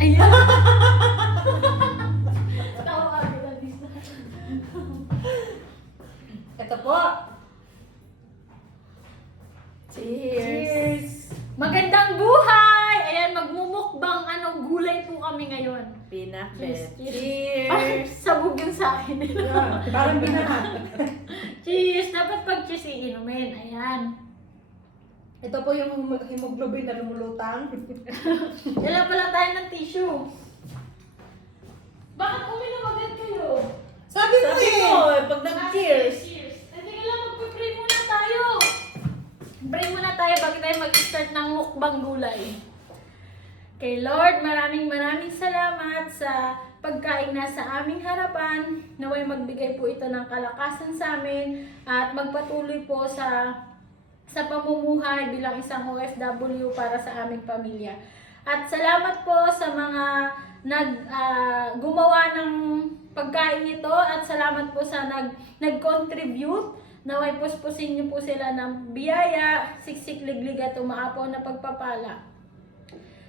Ayan! Tawa ka na dito. Ito po. Cheers! Magandang buhay! Ayan, magmumukbang gulay po kami ngayon. Pinakbet. Parang sabog yung sa akin. Parang binahat. Cheers! Dapat pag cheers iinumin. Ayan. Ito po yung hemoglobin na lumulutang. Dala pala tayo ng tissue. Bakit uminom agad kayo? Sabi mo Pag nag-cheers. Cheers! Hindi ka lang magpipray muna tayo. Pray muna tayo bago tayo mag-start ng mukbang gulay. Kay Lord, maraming salamat sa pagkain na sa aming harapan. Naway magbigay po ito ng kalakasan sa amin at magpatuloy po sa pamumuhay bilang isang OFW para sa aming pamilya. At salamat po sa mga gumawa ng pagkain nito at salamat po sa nag-contribute. Naway puspusin niyo po sila ng biyaya, siksik, liglig at umaapaw na pagpapala.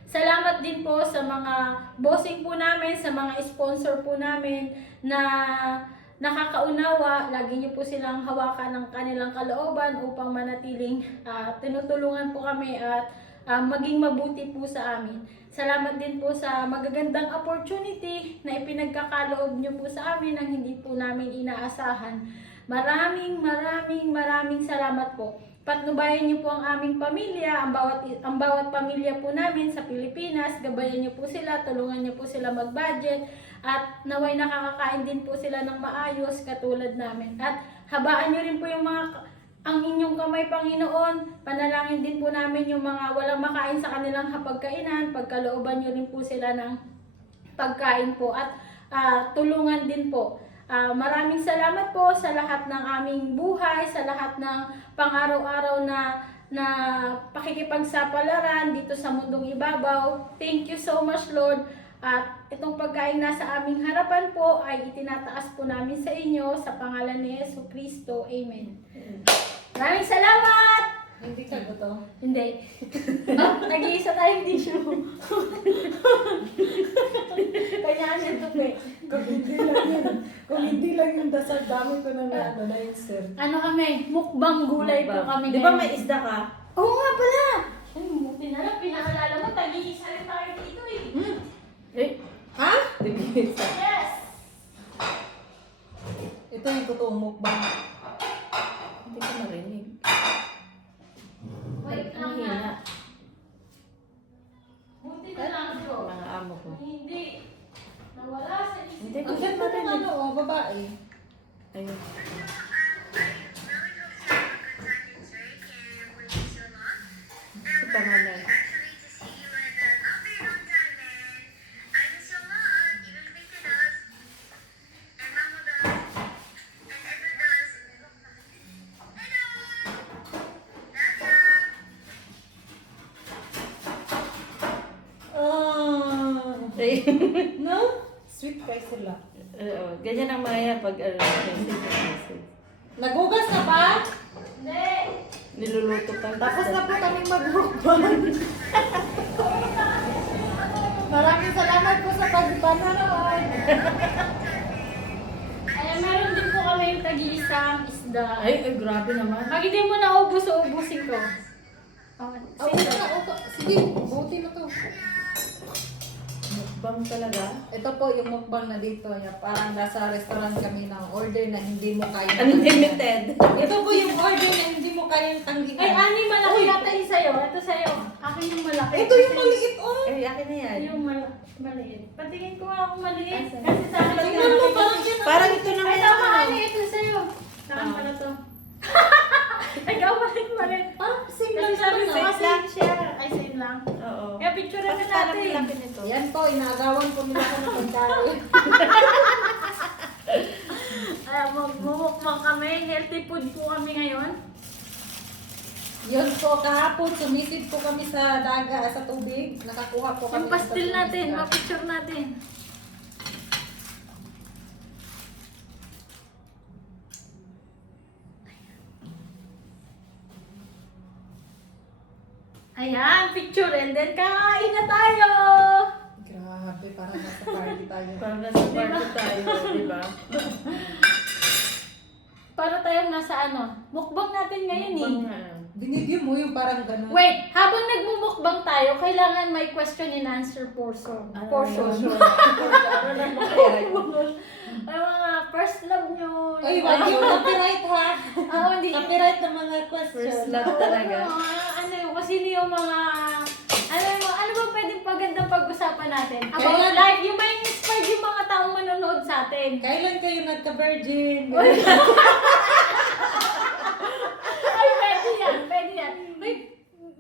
Salamat din po sa mga bossing po namin, sa mga sponsor po namin na nakakaunawa. Lagi niyo po silang hawakan ng kanilang kalooban upang manatiling tinutulungan po kami at maging mabuti po sa amin. Salamat din po sa magagandang opportunity na ipinagkakaloob niyo po sa amin nang hindi po namin inaasahan. Maraming salamat po. Patnubayan niyo po ang aming pamilya, ang bawat pamilya po namin sa Pilipinas. Gabayan niyo po sila, tulungan niyo po sila mag-budget at naway nakakakain din po sila ng maayos katulad namin. At habaan niyo rin po ang inyong kamay, Panginoon. Panalangin din po namin yung mga walang makain sa kanilang hapagkainan. Pagkalooban niyo rin po sila ng pagkain po at tulungan din po. Maraming salamat po sa lahat ng aming buhay, sa lahat ng pang-araw-araw na pakikipagsapalaran dito sa mundong ibabaw. Thank you so much, Lord. At itong pagkain nasa aming harapan po ay itinataas po namin sa inyo sa pangalan ni Yesu Kristo. Amen. Maraming salamat! Hindi ka gutom. Hindi. Nag-iisa tayong tissue. Kanya ito pe. Kung hindi lang yung dasal, dami ko na na-insert. Ano kami? Mukbang gulay po kami Di ba may isda ka? Oo nga pala! Ay, muti na lang. Pinaalala mo, tag-iisa rin tayo dito eh. Ha? Yes! Ito yung totoong mukbang. Hindi ko marinig. Wait lang Ang na. hina. Buti na lang, Jo. Mga amo ko. Hindi. Nawala sa isip. Hindi ko Ang siya ganda ng marinig. babae. Ayun. Sa pangalan. Ayun. No? Sweet kayo sila. Oo, ganyan ang maya pag message. Nagugas na ba? Hindi. Niluluto pa. Tapos na po kami mag-mukbang. Maraming salamat po sa pagpanonood. Ay, meron din po kami yung tag-iisang isda. Ay, grabe naman. Pag hindi mo naubos, uubusin ko. Sige, buti na to. Mukbang talaga. Ito po yung mukbang na dito. Parang nasa restaurant kami ng order na hindi mo kaya. Unlimited. Ito po yung order na hindi mo kaya tanggihan. Ay, Ani, malaki yata yung sa'yo. Ito sa'yo. Akin yung malaki. Ito yung maliit oh. Eh, akin na yan. Yung maliit. Patingin ko nga akong maliit. Asa? Kasi sa akin Tingnan mo, parang yan. Parang ito naman Ay, yung tama, ano. Ani. Ito sa'yo. Saan pala to? Ikaw, maliit. Parang same Kasi lang sabi sa ko Same kasi lang. share. Ay, same lang. Oo. Kaya picture na Bakit parang natin. malaki nito? Yan po, inaagawan po nila ko ng pagkain. Ay, magmumukbang kami. Healthy food po kami ngayon. Yun po, kahapon sumisid po kami sa sa tubig. Nakakuha po kami. Yung pastil ng natin, isda. mapicture natin. Ayan, picture and then kakain na tayo! Grabe. sa mukbang natin ngayon eh. Binidyo mo yung parang gano'n. Wait, habang nagmumukbang tayo, kailangan may question and answer portion. Portion. Ano na kaya? Ay, mga first love nyo. Ay, wag yung copyright ha. Hindi. Copyright ng mga question. First love talaga. Kasi yung mga, ano ba pwedeng pagandang pag-usapan natin? About Kailan- life, yung may inspired yung mga taong manonood sa atin. Kailan kayo nagka-virgin? Ay, pwede yan. Wait,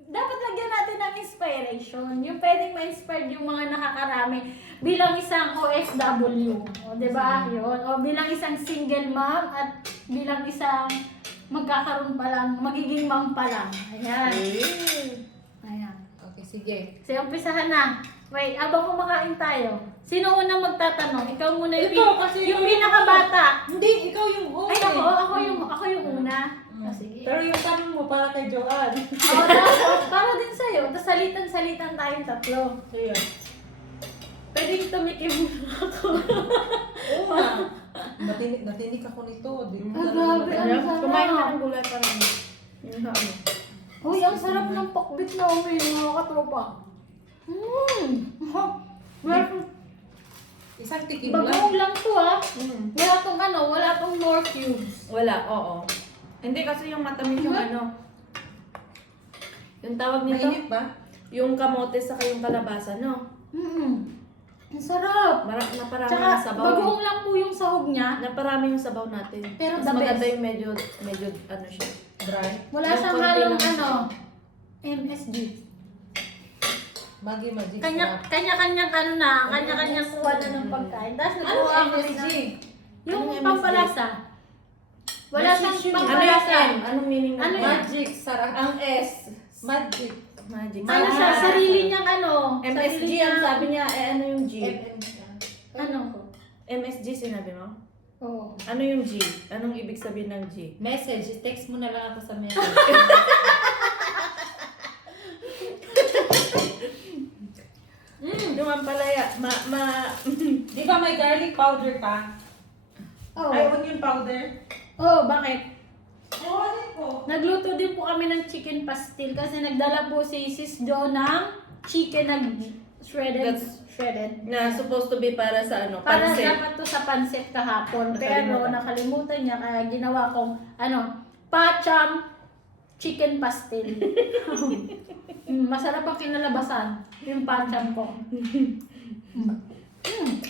dapat lagyan natin ng inspiration. Yung pwedeng ma-inspired yung mga nakakarami bilang isang OFW. O, di ba? Yun. O bilang isang single mom at bilang isang magkakaroon pa lang, magiging mom pa lang. Ayan. Ayan. Okay, sige. So, umpisahan na. Wait, abang kumakain tayo. Sino unang magtatanong? Ikaw muna Ikaw, kasi yung ikaw yung pinakabata. Hindi, ikaw yung host. Ay, eh. ako yung una. Sige. Pero yung tanong mo para kay Joanne. Tapos, para din sa'yo. Tapos salitan-salitan tayong tatlo. Ayan. Pwedeng tumikim ako. Oo nga. Natinig ako nito. Di mo Ah, talaga- grabe. Ang sarap. Kumain na ang gulay pa rin. Uy, ang sarap ng pakbit na umi, mga katropa. Isang tikim lang. Bagong lang to Wala tong more cubes. Wala, oo. Hindi kasi yung matamis yung yung tawag nito, Mainit ba? yung kamote sa yung kalabasa, no? Ang sarap. Naparami Tsaka, yung sabaw. bagoong lang po yung sahog niya. Naparami yung sabaw natin. Pero mas the maganda best. yung medyo ano siya. Dry. Wala Yung siyang konti halong lang. MSG. Magic sarap. Kanya-kanyang kanya-kanyang kuha na ng pagkain. Tapos Ano nagkuha ang kami MSG? ng yung Anong MSG? pampalasa. Wala siyang Message yun. Ano yung pampalasa. M? Anong meaning ng Ano M? yan? Magic sarap. Ang S. Magic. Magic. Ano siya, sarili niyang MSG sarili ang niyang- sabi niya, ano yung G? Ano? MSG sinabi mo? Oo. Ano yung G? Anong ibig sabihin ng G? Message. Text mo na lang ako sa message. Yung ampalaya, Di ba may garlic powder pa? Oo. Ay, onion powder? Oh, bakit? Ewan ko. Nagluto din po kami ng chicken pastil kasi nagdala po si Sis Jo ng chicken na shredded. na supposed to be para sa Para pansit. dapat to sa pansit kahapon. Pero Nakalimutan. nakalimutan niya kaya ginawa kong pacham chicken pastil. Masarap ang kinalabasan yung pacham ko.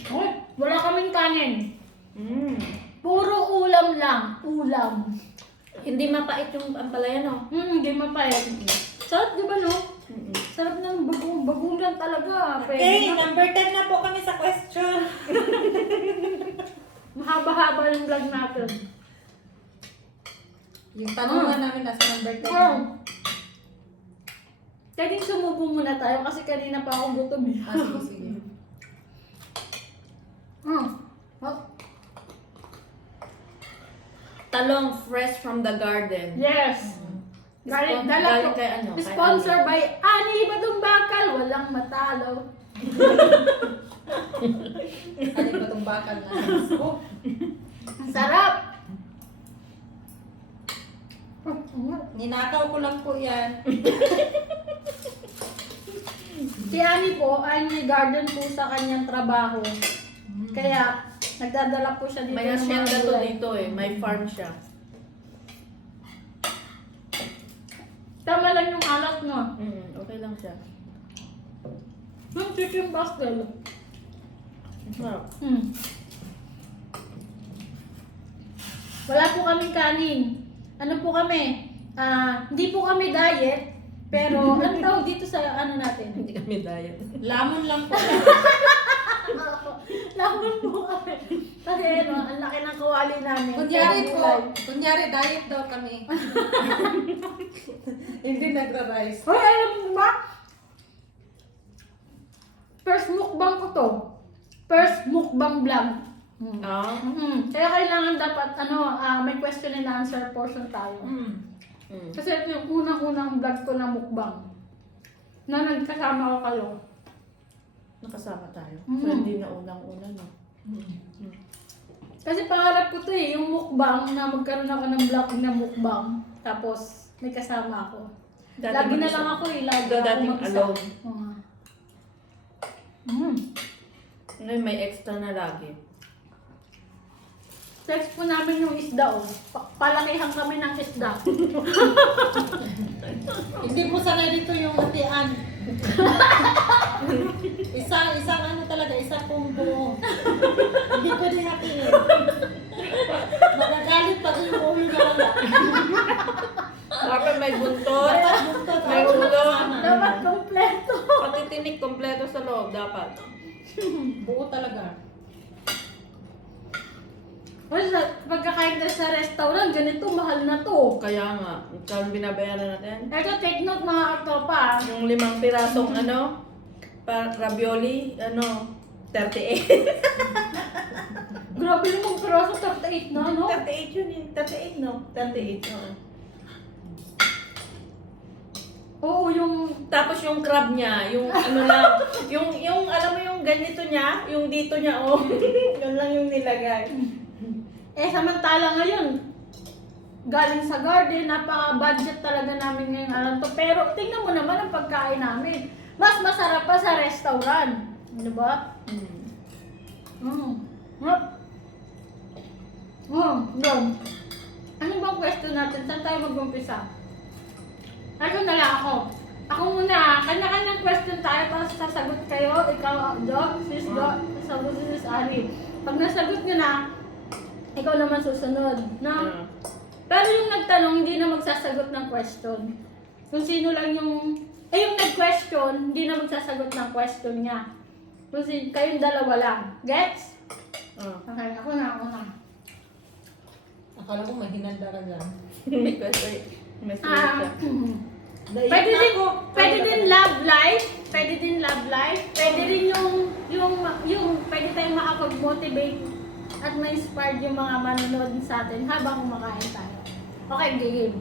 Uy, wala kaming kanin. Mm. Puro ulam lang. Ulam. Hindi mapait yung ampalaya, no? Hindi mapayat. Sarap, di ba, no? Mm-mm. Sarap ng bagong lang talaga. Pwede Okay, na. number 10 na po kami sa question. Mahaba-haba yung vlog natin. Yung tanungan namin nasa number 10. Oh. Pwedeng sumubo muna tayo kasi kanina pa ako gutom eh. Ah, sige, sige. Oh. Talong fresh from the garden. Yes. Galing Galing kay kay Sponsor by Ani Batong Bakal. Walang matalo. Ano ba itong bakal na? Oh, Ang sarap. ninakaw ko lang po yan. Si Ani po ay may garden po sa kanyang trabaho. Kaya nagdadala po siya dito May ng mga hacienda to gulay. dito eh. May farm siya. Tama lang yung alat mo. Okay lang siya. Yung chicken pastel. Sarap. Wala po kaming kanin. Ano po kami? Hindi po kami diet. Pero ano tawag dito sa natin? Hindi kami diet. Lamon lang po. Laban po kami. Kasi ang laki ng kawali namin. Kunyari Kaya po, gulay. kunyari diet daw kami. Hindi nagra-rice. Hoy, alam mo ba? First mukbang ko to. First mukbang vlog. Kaya kailangan dapat may question and answer portion tayo. Kasi ito yung unang-unang vlog ko na mukbang. Na nagkasama ko kayo. Nakasama tayo. Mm. So, hindi na unang-una, no? Kasi pangarap ko to eh, yung mukbang na magkaroon ako ng vlog na mukbang. Tapos may kasama ako. Lagi na lang ako eh, lagi ako Dating mag-isa. alone. Oo. Ngayon may extra na lagi. Text po namin yung isda oh. Palakihan kami ng isda. Hindi po sanay dito yung hatian. Isang ano talaga, isang pong buo. Hindi pwede hatiin. Magagalit pag yung ulo na wala. Dapat may buntot, Dapat buntot, may ako ulo, nakasama. Dapat kompleto. pati tinik kompleto sa loob dapat. Buo talaga. Pagkakain tayo sa restaurant, ganito, mahal na to. Kaya nga, kung binabayaran natin. Ito, take note mga katropa. Yung 5 pirasong ravioli, 38. Grabe yung piraso, 38 na, no? 38 yun eh. 38 no? 38, oo. Oo, yung... Tapos yung crab niya, yung yung alam mo yung ganito niya, yung dito niya, oh. Yun lang yung nilagay. Samantala ngayon, galing sa garden, napaka-budget talaga namin ngayong araw to. Pero tingnan mo naman ang pagkain namin. Mas masarap pa sa restaurant. Di ba? Yun. Ano bang question natin? Saan tayo mag-umpisa? Ako na lang ako. Ako muna, kanya-kanyang question tayo, tapos sasagot kayo, ikaw, Jo, sis Jo, sasagot si sis Ari. Pag nasagot nyo na, ikaw naman susunod, no? Pero yung nagtanong, hindi na magsasagot ng question. Kung sino lang yung nag-question, hindi na magsasagot ng question niya. Kung kayong dalawa lang. Gets? Okay, ako na. Akala ko may hinanda ka dyan. May question. May solution. Pwede din love life. Pwede din love life. Pwede rin yung pwede tayong makapag-motivate at ma-inspire yung mga manonood sa atin habang kumakain tayo. Okay, game.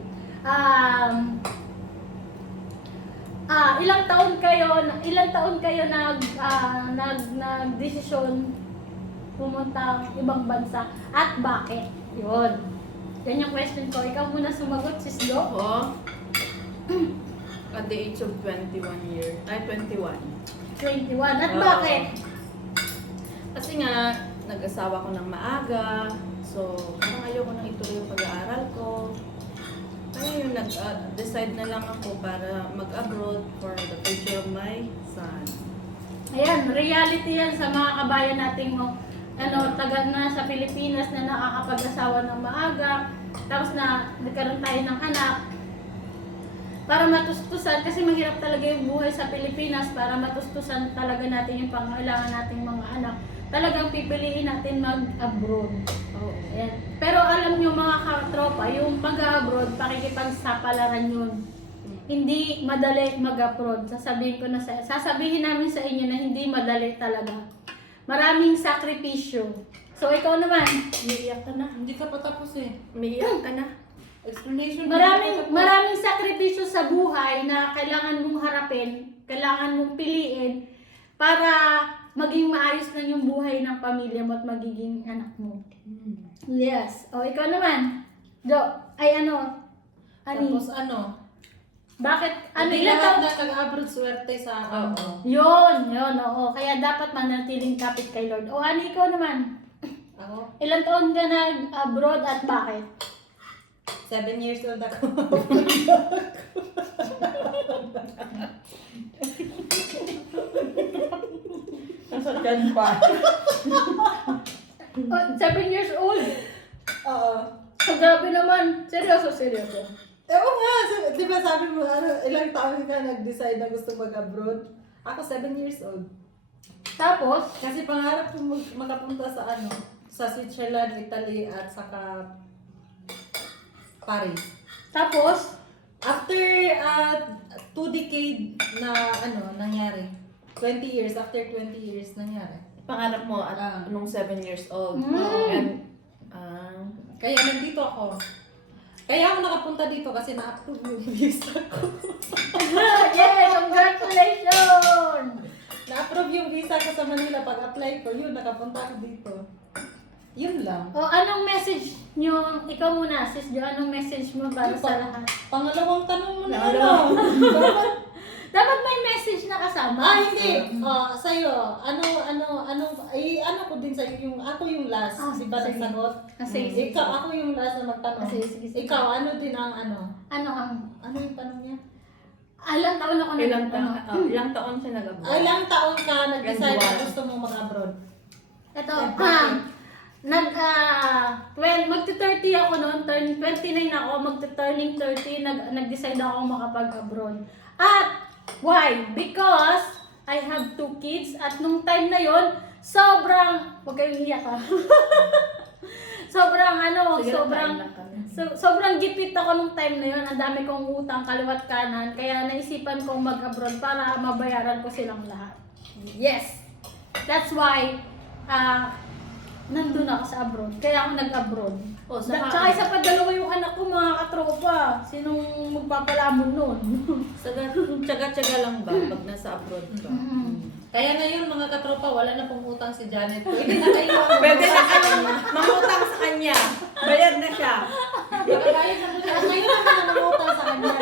Ilang taon kayo nag-desisyon pumunta ibang bansa at bakit? Yun. Yan yung question ko. Ikaw muna sumagot, sis Jo. Ako, at the age of 21 years. Ay, 21. 21. At Oo. bakit? Kasi nga, nag-asawa ko ng maaga. So, parang ayoko nang ituloy yung pag-aaral ko. Kaya yun, nag-decide na lang ako para mag-abroad for the future of my son. Ayan, reality yan sa mga kabayan nating taga na sa Pilipinas na nakakapag-asawa ng maaga. Tapos na nagkaroon tayo ng anak. Para matustusan, kasi mahirap talaga yung buhay sa Pilipinas, para matustusan talaga natin yung pangailangan nating mga anak. Talagang pipiliin natin mag-abroad. Ayan. Pero alam nyo mga katropa, yung pag-abroad, pakikipagsapalaran yun. Hindi madali mag-abroad. Sasabihin namin sa inyo na hindi madali talaga. Maraming sakripisyo. So ikaw naman, Umiiyak ka na. Hindi ka pa tapos eh. Umiiyak ka na. Explanation. maraming sakripisyo sa buhay na kailangan mong harapin, kailangan mong piliin para maging maayos na yung buhay ng pamilya mo at magiging anak mo. Yes. O, ikaw naman. Jo, Ani. Tapos Bakit? hindi Ilan lahat taon? na nag-abroad swerte sa Oo. Yun, oo. Kaya dapat manatiling kapit kay Lord. O, Ani, ikaw naman. Ako, Ilan taon ka nag-abroad at bakit? 7 years old ako. Nasakyan pa. 7 years old. Oo. Grabe naman. Seryoso. Ewan nga, di ba sabi mo, ilang taon ka nag-decide na gusto mag-abroad? Ako 7 years old. Tapos, Kasi pangarap ko makapunta sa Switzerland, Italy, at saka Paris. tapos, After 2 decade na nangyari. 20 years, after 20 years nangyari. Pangarap mo at nung 7 years old. Mm. And, Kaya nandito ako. Kaya ako nakapunta dito kasi na-approve yung visa ko. yay! Congratulations! Na-approve yung visa ko sa Manila. Pag-apply ko, nakapunta ako dito. Yun lang. O anong message nyo, ikaw muna sis Jo, anong message mo para sa lahat? Pangalawang tanong mo na Pangalawa. Dapat may message na kasama. Hindi. Sa'yo, ano ko din sa'yo, ako yung last, di ba sige. nagsagot? Sige. Ikaw, ako yung last na magtanong. Sige. Ikaw, ano din ang ano? Ano ang, Ano yung tanong niya? ilang taon ako Ilang nag-ano? taon siya nag-abroad? Ilang taon ka nag-decide na Graduate. gusto mo mag-abroad? Ito, Okay. magti-30 ako noon, 29 ako, magti-turning 30, nag-decide ako makapag-abroad. At, why? Because I have 2 kids at nung time na yon sobrang, huwag kayong iyak ha. sobrang Sige, sobrang, kain lang kami. sobrang gipit ako nung time na yon. Ang dami kong utang, kaliwat kanan, kaya naisipan kong mag-abroad para mabayaran ko silang lahat. Yes! That's why, nandun ako sa abroad. Kaya ako nag-abroad. Oh, Tsaka isa pa dalawa yung anak ko, mga katropa. Sinong magpapalamon nun? Tsaga-tsaga lang ba pag nasa abroad ka? Kaya ngayon mga katropa, wala na pong utang si Janet. Pwede na kayo Pwede na kayong mangutang sa kanya. Bayad na siya. Magkakayos na po siya. Ngayon naman na mangutang sa kanya.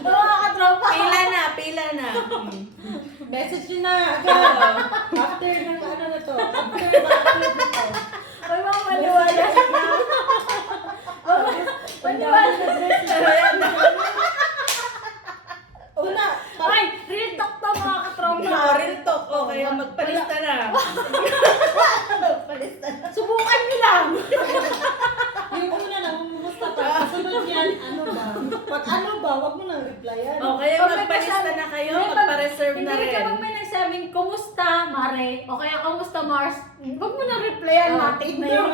Mga katropa. Pila na. Message nyo na agad. After ng ano na to. After ma-upload na to. Ay, mga maniwala na. Maniwala. Bayad na. Una, Ay, real talk to mga katropa. Real talk. O, kaya magpalista na. Subukan nyo lang. yung una na, kumusta pa. Kasunod yan, ano ba? Pag ano ba, wag mo nang replyan. O, kaya magpalista na kayo. Magpa-reserve na Hindi rin. kapag may nagsabing, kumusta, Mare? O kaya, kumusta, Mars? Huwag mo na replyan, matik na yun.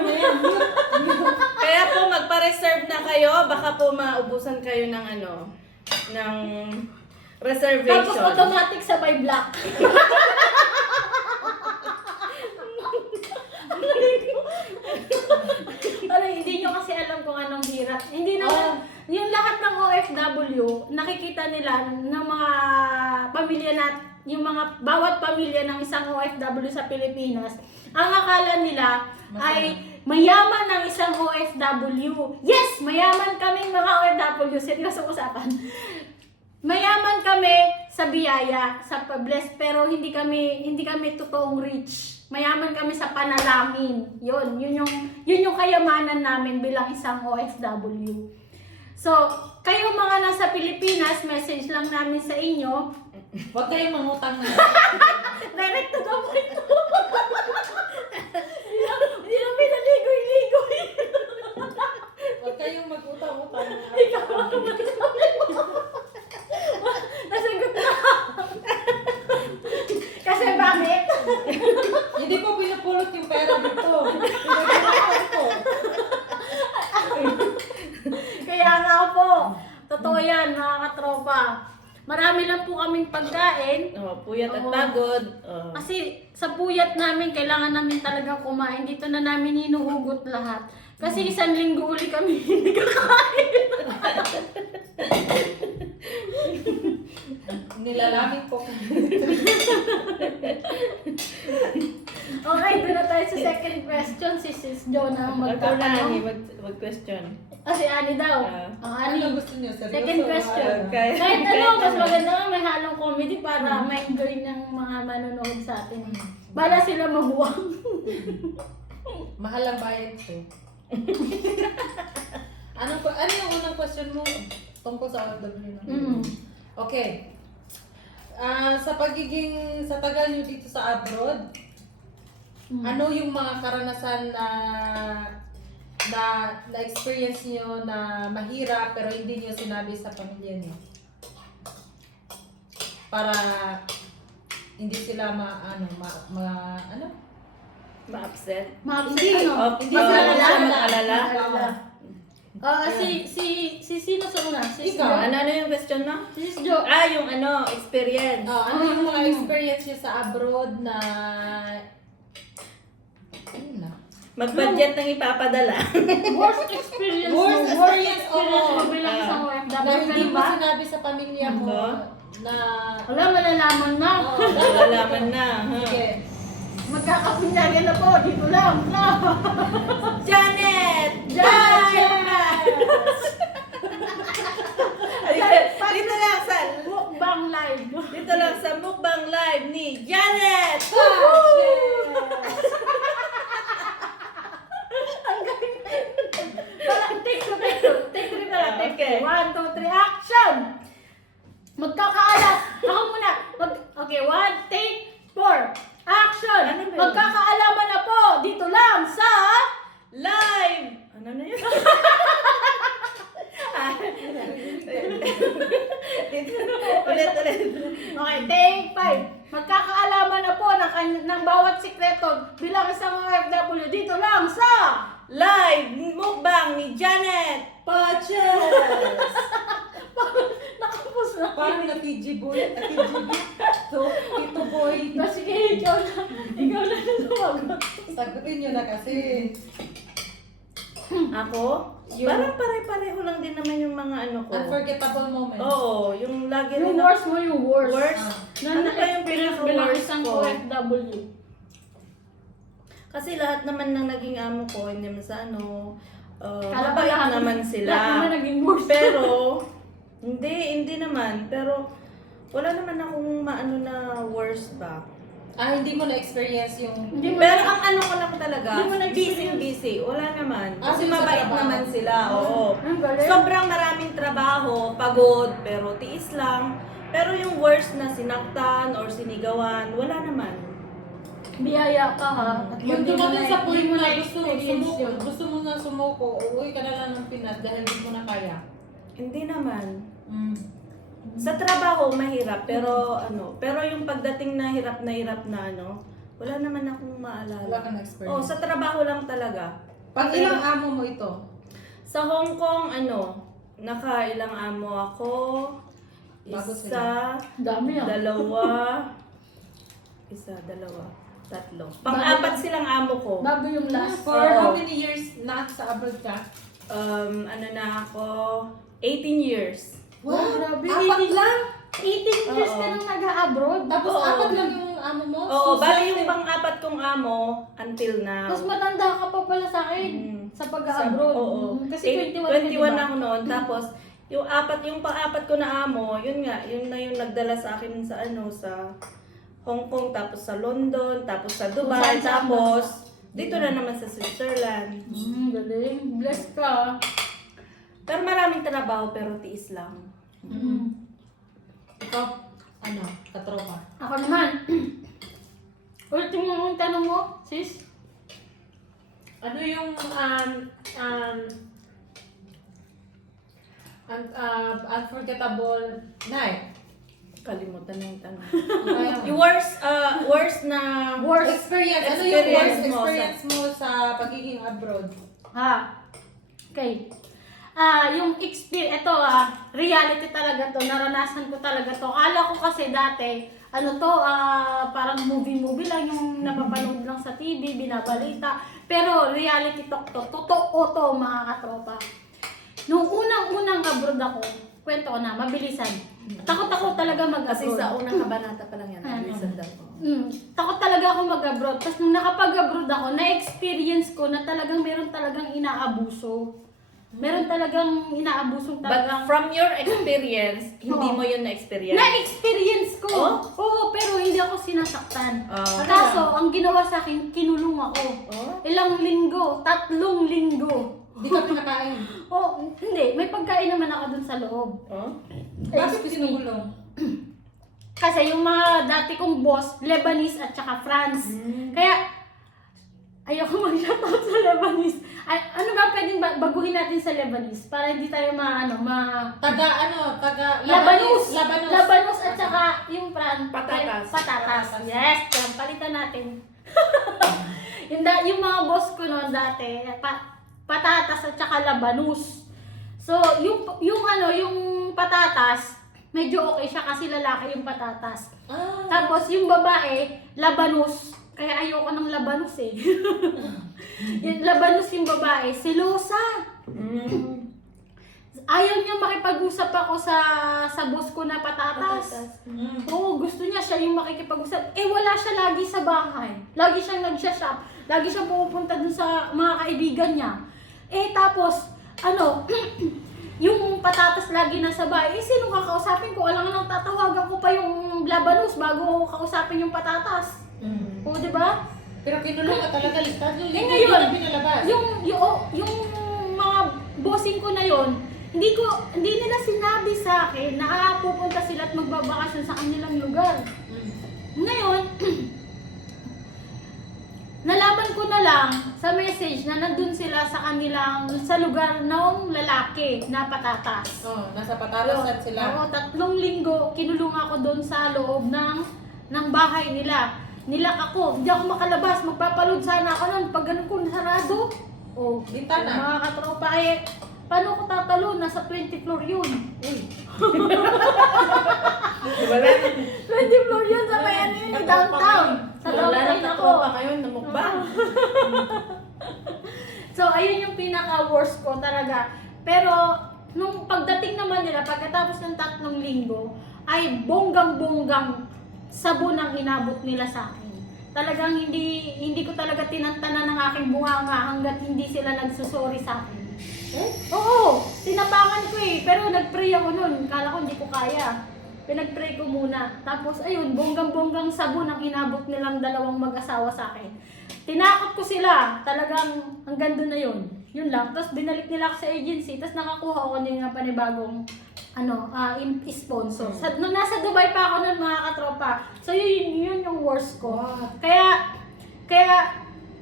Kaya po magpa-reserve na kayo, baka po maubusan kayo ng ng reservation. Tapos automatic sabay black. Hindi nyo kasi alam kung anong hirap. Hindi naman, yung lahat ng OFW, nakikita nila ng mga pamilya yung mga bawat pamilya ng isang OFW sa Pilipinas, ang akala nila ay mayaman ng isang OFW. Yes, mayaman kaming mga OFW. Seryoso usapan. Mayaman kami sa biyaya, sa bless, pero hindi kami totoong rich. Mayaman kami sa panalangin. Yun yung kayamanan namin bilang isang OFW. So, kayo mga nasa Pilipinas, message lang namin sa inyo. Huwag kayong mangutang na. Direct to the point. Hindi na pinaligoy-ligoy. Huwag kayong mag-utang-utang. Ikaw nasagot na. Kasi bakit? Hindi ko pinupulot yung pera dito. Pinupulot ko. Kaya nga po, totoo yan mga katropa. Marami lang po kaming pagkain. Puyat at Oo. pagod. Kasi sa puyat namin, kailangan namin talaga kumain. Dito na namin hinuhugot lahat. Kasi 1 linggo uli kami hindi kakain. Nilalamig po. Okay, doon na tayo sa second question. Si Sis Jo na ang Ikaw na, Ani, magtatanong. mag-question. Si Ani daw. Ah. Ani. Ano gusto niyo? Seryoso? Second question. Okay. Kahit mas maganda nga may halong comedy para ma-enjoy ng mga manonood sa atin. Bala sila mabuwang. Mahal ang bayad ko. ano yung unang question mo tungkol sa OFW? Okay. Sa tagal nyo dito sa abroad, ano yung mga karanasan na experience niyo na mahirap pero hindi niyo sinabi sa pamilya niyo? Para hindi sila Ma-upset. Hindi, hindi mag-alala. si sino sa una? Si Ikaw. Ano yung question mo? Si Sis Jo. Yung experience. ano yung mga experience niyo sa abroad na ayun na. Mag-budget ng ipapadala. Worst experience Worst mo. experience, mo oo. bilang isang OFW. Na hindi Ganun mo ba? sinabi sa pamilya mo Oo. na Wala, malalaman na. Oo. Malalaman na. Sige. magkakapunyagan na po. Dito lang. Janet! Dito lang sa Mukbang live. dito lang sa Mukbang Live ni Janet! Ang galing. Parang take two. Take three na lang. Take Okay. 1, 2, 3, action! Magkakaalam. Ako muna. Okay, 1, take 4. Action! Ano ba yun? Magkakaalaman na po. Dito lang sa... Live! Ano na yun? Ulit. Okay, take 5. Magkakaalaman na po ng bawat sikreto bilang isang OFW dito lang sa... Live mukbang ni Janet! Patches! Nakapos na. Parang na TG boy. So, Tito boy. Sige, ikaw na sumagot. Sagutin nyo na kasi. Ako? Yung- Parang pare-pareho lang din naman yung mga ano ko. Unforgettable moments. Oo, yung lagi Yung rin worst mo, yung worst. Worst? Ano ba yung bilang pinaka-worst isang ko? OFW? Kasi lahat naman ng naging amo ko, hindi naman sa ano, Kala ko mabait lahat- naman Lahat sila. naman naging worst. Pero, hindi naman. Pero, wala naman akong maano na worst ba. Hindi mo na-experience yung... Hindi mo Pero na- ang ano ko lang talaga, Hindi mo na-experience. busy. Wala naman. Ah, Kasi yung sa mabait trabaho. naman sila, oo. Ang galing. Sobrang maraming trabaho, pagod, pero tiis lang. Pero yung worst na sinaktan or sinigawan, wala naman. Biyaya ka ha. At Yung hindi mo dumating sa point hindi mo na na-experience yun. gusto mo na sumuko, uuwi ka na lang ng Pinas dahil hindi mo na kaya. Hindi naman. Mm. Sa trabaho, mahirap, pero pero yung pagdating na hirap na ano, wala naman akong maalala. Wala kang experience. Oh, sa trabaho lang talaga. Pag ilang amo mo ito? Sa Hong Kong, nakailang amo ako. Bago Isa, Dami ah. dalawa, tatlo. Pang-apat silang amo ko. Bago yung last. For Oo. how many years na sa abroad ka? Na ako, 18 years. Wow, grabe. Apat lang? 18 years ka Oo. nang nag-abroad. Tapos Oo. apat lang yung amo mo? Oo, So, bali swerte. yung pang-apat kong amo until now. Mas matanda ka pa pala sa akin Mm. sa pag-abroad. Oo. Kasi 21 21 diba? ako noon. Tapos, yung pang-apat ko na amo, yun nga, yun na yung nagdala sa akin sa sa Hong Kong, tapos sa London, tapos sa Dubai, saan-saan tapos dito na naman sa Switzerland. Galing. Blessed ka. Pero maraming trabaho, pero tiis lang. Ikaw, katropa? Ako naman. Ultimo mong tanong mo, sis? Ano yung unforgettable night? Kalimutan na yung tanong. Yung Yung worst na... Worst. experience. Ano yung worst Experience mo experience mo sa pagiging abroad? Ha? Okay. Yung experience, ito reality talaga to, naranasan ko talaga to. Akala ko kasi dati, parang movie lang yung napapanood lang sa TV, binabalita. Pero reality talk to, totoo to mga katropa. Nung unang abroad ako, kwento ko na, mabilisan. Takot ako talaga mag-abroad. Kasi sa unang kabanata pa lang yan. Bilisan daw. Takot talaga ako mag-abroad. Tapos nung nakapag-abroad ako, na-experience ko na talagang meron talagang inaabuso. Meron talagang inaabusong But talagang... from your experience, hindi Oo. mo yun na-experience? Na-experience ko! Oh? Oo, pero hindi ako sinasaktan. Ah. Kaso, ang ginawa sa akin, kinulong ako. Oh? Ilang linggo, 3 linggo. Hindi ka pinakain. Oh, hindi. May pagkain naman ako dun sa loob. Oh? Bakit Excuse me. kinulong? Kasi yung mga dati kong boss, Lebanese at saka France. Kaya, ayoko mag-shoutout sa Lebanese. Ay, ano ba pwedeng baguhin natin sa Lebanese? Para hindi tayo Taga Labanus! Labanus. Labanus at saka yung Patatas. Patatas. Yes, yan, palitan natin. yung mga boss ko noon dati, patatas at saka Labanus. So, yung patatas, medyo okay siya kasi lalaki yung patatas. Tapos yung babae, Labanus. Kaya ayoko ng Labanus eh. Yung Labanus yung babae, silosa. ayaw niya makipag-usap ako sa boss ko na patatas. Oo, gusto niya siya yung makikipag-usap. Eh, wala siya lagi sa bahay. Lagi siyang nag-shop. Lagi siyang pumupunta dun sa mga kaibigan niya. Eh, tapos, yung patatas lagi nasa bahay. Eh, sino kakausapin ko? Alam nga nang tatawagan ko pa yung labanos bago kausapin yung patatas. Oo, di ba? Pero kinulong ka talaga, listado. Eh, Hindi ngayon, na pinalabas. yung mga bossing ko na yon, hindi nila sinabi sa akin na pupunta sila at magbabakasyon sa kanilang lugar. Ngayon, nalaman ko na lang sa message na nandun sila sa lugar ng lalaki na patatas. Nasa patatasan sila. Oo, 3 linggo, kinulong ako doon sa loob ng bahay nila. Nilak ako, hindi ako makalabas, magpapaload sana ako nun. Pag ganun ko nasarado, Bintana. mga katropa, paano ko tatalo? Nasa 20th floor yun. 20th floor yun sa may downtown. Sa Wala downtown na ako. tropa kayo na mukbang. So, ayun yung pinaka-worst ko talaga. Pero, nung pagdating naman nila, pagkatapos ng 3 linggo, ay bonggang-bonggang sabon ang inabot nila sa akin. Talagang hindi ko talaga tinantanan ng aking bunganga hanggat hindi sila nagsusori sa akin. Oo, tinapangan ko eh. Pero nag-pray ako nun. Kala ko hindi ko kaya. Pinag-pray ko muna. Tapos ayun, bonggang-bonggang sabon ang inabot nilang 2 mag-asawa sa akin. Tinakot ko sila. Talagang hanggang doon na yun. Yun lang. Tapos binalik nila ako sa agency. Tapos nakakuha ako ng panibagong sponsor. Nung nasa Dubai pa ako nun, mga katropa. So yun yung worst ko. Kaya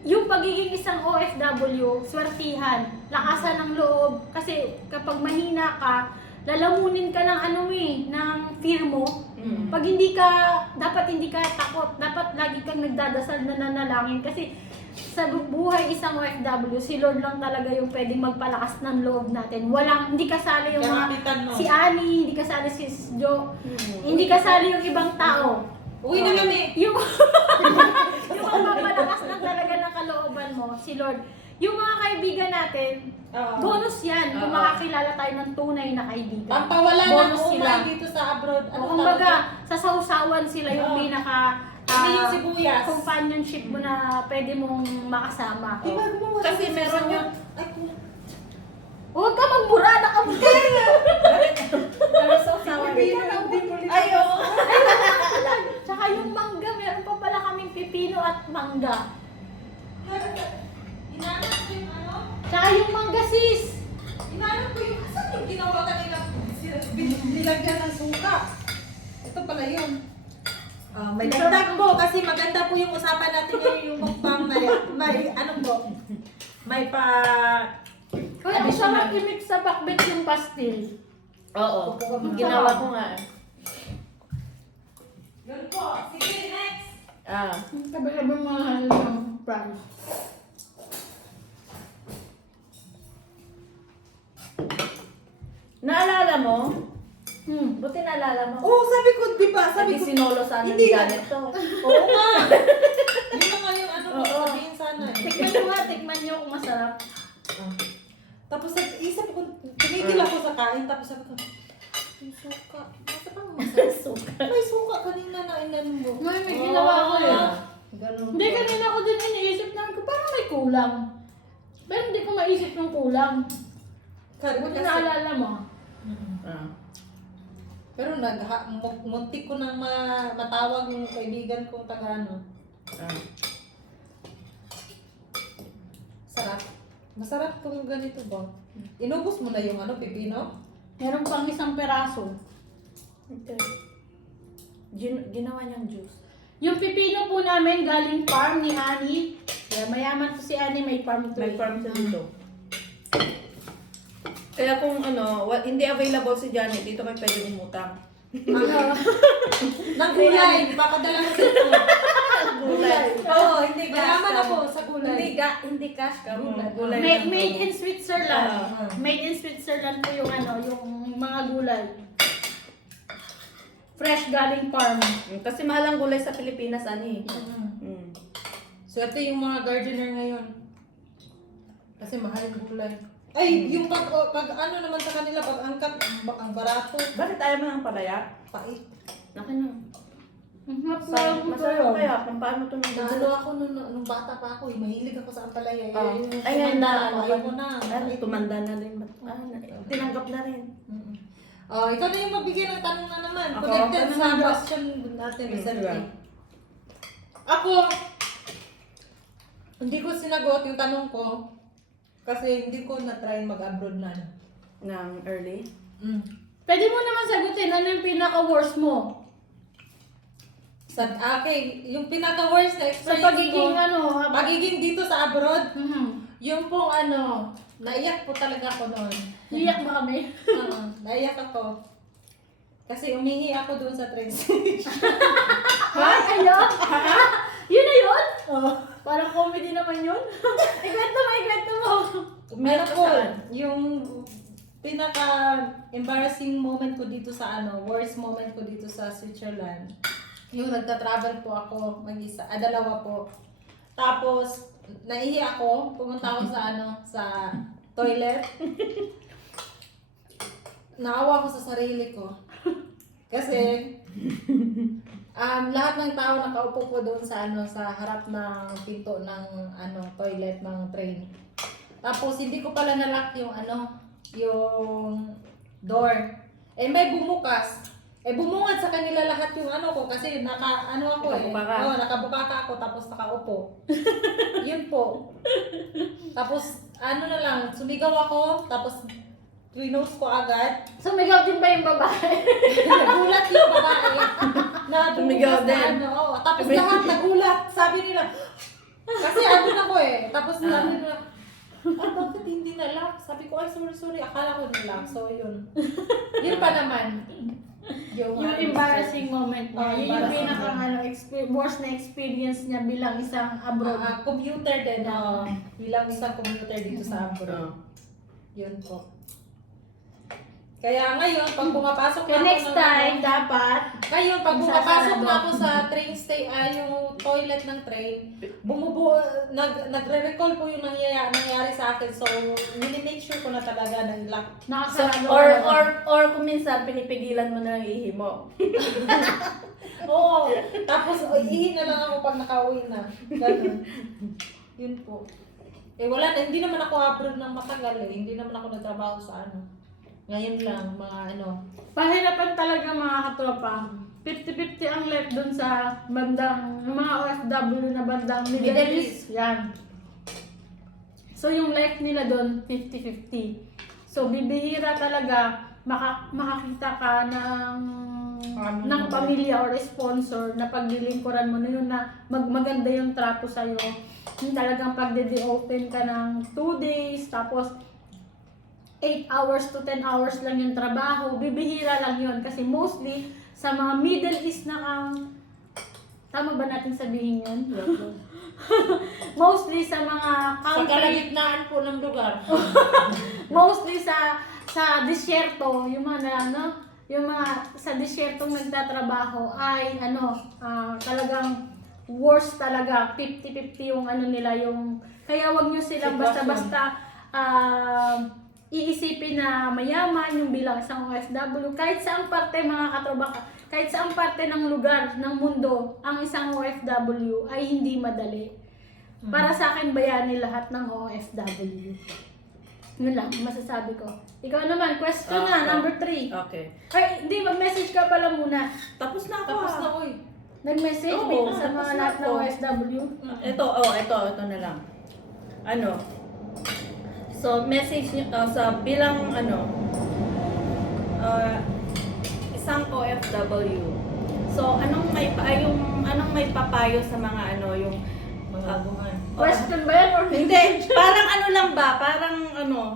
yung pagiging isang OFW, swertihan, lakasan ng loob, kasi kapag mahina ka, lalamunin ka ng ng fear mo. Pag dapat hindi ka takot, dapat lagi kang nagdadasal na nanalangin, kasi sa buhay isang OFW, si Lord lang talaga yung pwedeng magpalakas ng loob natin. Hindi kasali yung Karapitan mo. si Annie, hindi kasali si Jo, hindi kasali yung ibang tao. Uwi na kami. Yung magpapalakas lang talaga ng kalooban mo, si Lord. Yung mga kaibigan natin, bonus yan kung makakilala tayo ng tunay na kaibigan. Pampawala ng Bonus sila. umay dito sa abroad. Kumbaga, sa sausawan sila yung pinaka yung sibuyas. companionship mo na pwede mong makasama. Diba, gumawa Kasi siya meron sa- yung... Ay, kung... Huwag ka magbura na kamutin! Pero so sour. Ay, oo. Tsaka yung mangga, meron pa pala kaming pipino at mangga. Inanap ko yung Tsaka yung mangga sis! Inanap ko yung... Saan yung ginawa kanina? Nilagyan ng suka. Ito pala yun. May dagdag po kasi maganda po yung usapan natin ngayon, yung mukbang may Kaya ang sarap i-mix sa bakbet yung pastil. Oo. Ginawa ko nga. Yun po. Sige, next. Sabi-sabi mahal ng price. Naalala mo? Buti naalala mo. Oo, sabi ko, di ba? Sabi sinolo sana Hindi ni na- Janet to. Oo nga. Yun na nga yung Oo. sabihin sana eh. Tikman nyo kung masarap. Tapos isip ko, tumigil ako sa kain, tapos sabi ko, may suka. Bakit ang masarap? May suka kanina na inan mo. May ginawa ko yun. Ganun. Hindi, kanina ko din iniisip namin ko, parang may kulang. Pero hindi ko maisip ng kulang. Buti naalala mo. Pero muntik ko nang matawag yung kaibigan kong taga-ano. Sarap. Masarap kung ganito ba? Inubos mo na yung pipino? Meron pang 1 peraso. Okay. Ginawa niyang juice. Yung pipino po namin galing farm ni Annie. Kaya mayaman to si Annie, may farm to. May farm sa dito. Kaya kung hindi available si Janet, dito kayo pwede umutang. Nang gulay, papadala ko dito. Gulay. Oo, hindi mayaman ako sa gulay. Hindi cash ka. Gulay. Made in Switzerland. Ah. Made in Switzerland po yung yung mga gulay. Fresh galing farm. Kasi mahal ang gulay sa Pilipinas, ani. Swerte yung mga gardener ngayon. Kasi mahal yung gulay. Ay, yung pag ano naman sa kanila, pag angkat, ang barato. Bakit ayaw mo ng palaya? Pait. Akin na. Masarap Kaya kung paano ito Naano ako nung bata pa ako, mahilig ako sa ampalaya. Ay, ngayon na, ayaw ko na. tumanda na rin. Tinanggap na rin. Oh, ikaw na yung magbigay ng tanong na naman. Ako? Connected Ano sa naman ba? question natin Hmm, recently. diba? Ako, hindi ko sinagot yung tanong ko kasi hindi ko na-try mag-abroad na. Ng early. Pwede mo naman sagutin, ano yung pinaka-worst mo? Okay, yung pinaka-worst na Sa experience pagiging ko, ano, pagiging dito sa abroad, Mhm. yung pong ano, naiyak po talaga ako noon. Iyak ba kami? Naiyak ako. Kasi umihi ako doon sa train station. Ha? Ayun? Yun na yun? Oh. Parang comedy naman yun. Ikwento mo. Meron po, Saan? yung pinaka-embarrassing moment ko dito sa worst moment ko dito sa Switzerland. Yung nagta-travel po ako mag-isa, dalawa po. Tapos, naihi ako, pumunta ako sa toilet. Naawa ako sa sarili ko. Kasi, lahat ng tao nakaupo po doon sa sa harap ng pinto ng toilet ng train. Tapos hindi ko pala nalock yung yung door. Eh may bumukas. Eh bumungad sa kanila lahat yung ko kasi Nakabuka ka. nakabuka ka ako tapos nakaupo. Yun po. Tapos na lang, sumigaw ako tapos twinos ko agad. Sumigaw din ba yung babae? Nagulat yung babae. Na Sumigaw bumukas din. na tapos lahat nagulat. Sabi nila, kasi ako eh. Tapos sabi nila, bakit hindi nalock? Sabi ko, ay sorry. Akala ko nalock. So yun. Yun pa naman. Yung embarrassing moment niya. Yun yung embarrassing worst na experience niya bilang isang abroad. Commuter din. Bilang isang commuter dito sa abroad. Oo. Yun po. Kaya ngayon, pag pumapasok Kaya na next ako time, dapat, ngayon, pag Magsasarado. pumapasok na ako sa train yung toilet ng train, nagre-recall po yung nangyari sa akin. So, mini-make sure ko na talaga na lock. nakasarado. Or kung minsan pinipigilan mo na ang ihi mo. Oo. Tapos, ihi na lang ako pag nakauwi na. Ganun. Yun po. Eh, wala na. Hindi naman ako abroad ng matagal eh. Hindi naman ako nagtrabaho sa Ngayon lang, mga Pahirapan talaga mga katropa. 50-50 ang left dun sa bandang, yung mga OFW na bandang Middle Middle East. Yan. So yung life nila dun, 50-50. So bibihira talaga makakita ka ng pamilya or sponsor na paglilingkuran mo na yun na maganda yung trato sa'yo. Yung talagang pagde-open ka ng 2 days, tapos 8 hours to 10 hours lang yung trabaho, bibihira lang yun. Kasi mostly, sa mga Middle East na tama ba natin sabihin yun? Mostly sa mga Sa country, kalagitnaan po ng lugar. mostly sa disyerto, yung mga yung mga sa disyertong nagtatrabaho ay talagang worst talaga, 50-50 yung nila yung, kaya wag nyo silang Sitwasyon. basta-basta iisipin na mayaman yung bilang isang OFW. Kahit saang parte mga katropa, kahit saang parte ng lugar, ng mundo, ang isang OFW ay hindi madali. Para sa akin, bayani lahat ng OFW. Yun lang, masasabi ko. Ikaw naman, question na, number 3. Okay. Ay, hindi, mag-message ka pala muna. Tapos na ako. Tapos na, uy. Nag-message Oo, sa tapos mga na lahat ng ako. OFW. Ito na lang. So, message nyo sa bilang isang OFW. So, anong may papayo sa mga yung Mga bungan. Question ba yan or hindi, parang lang ba? Parang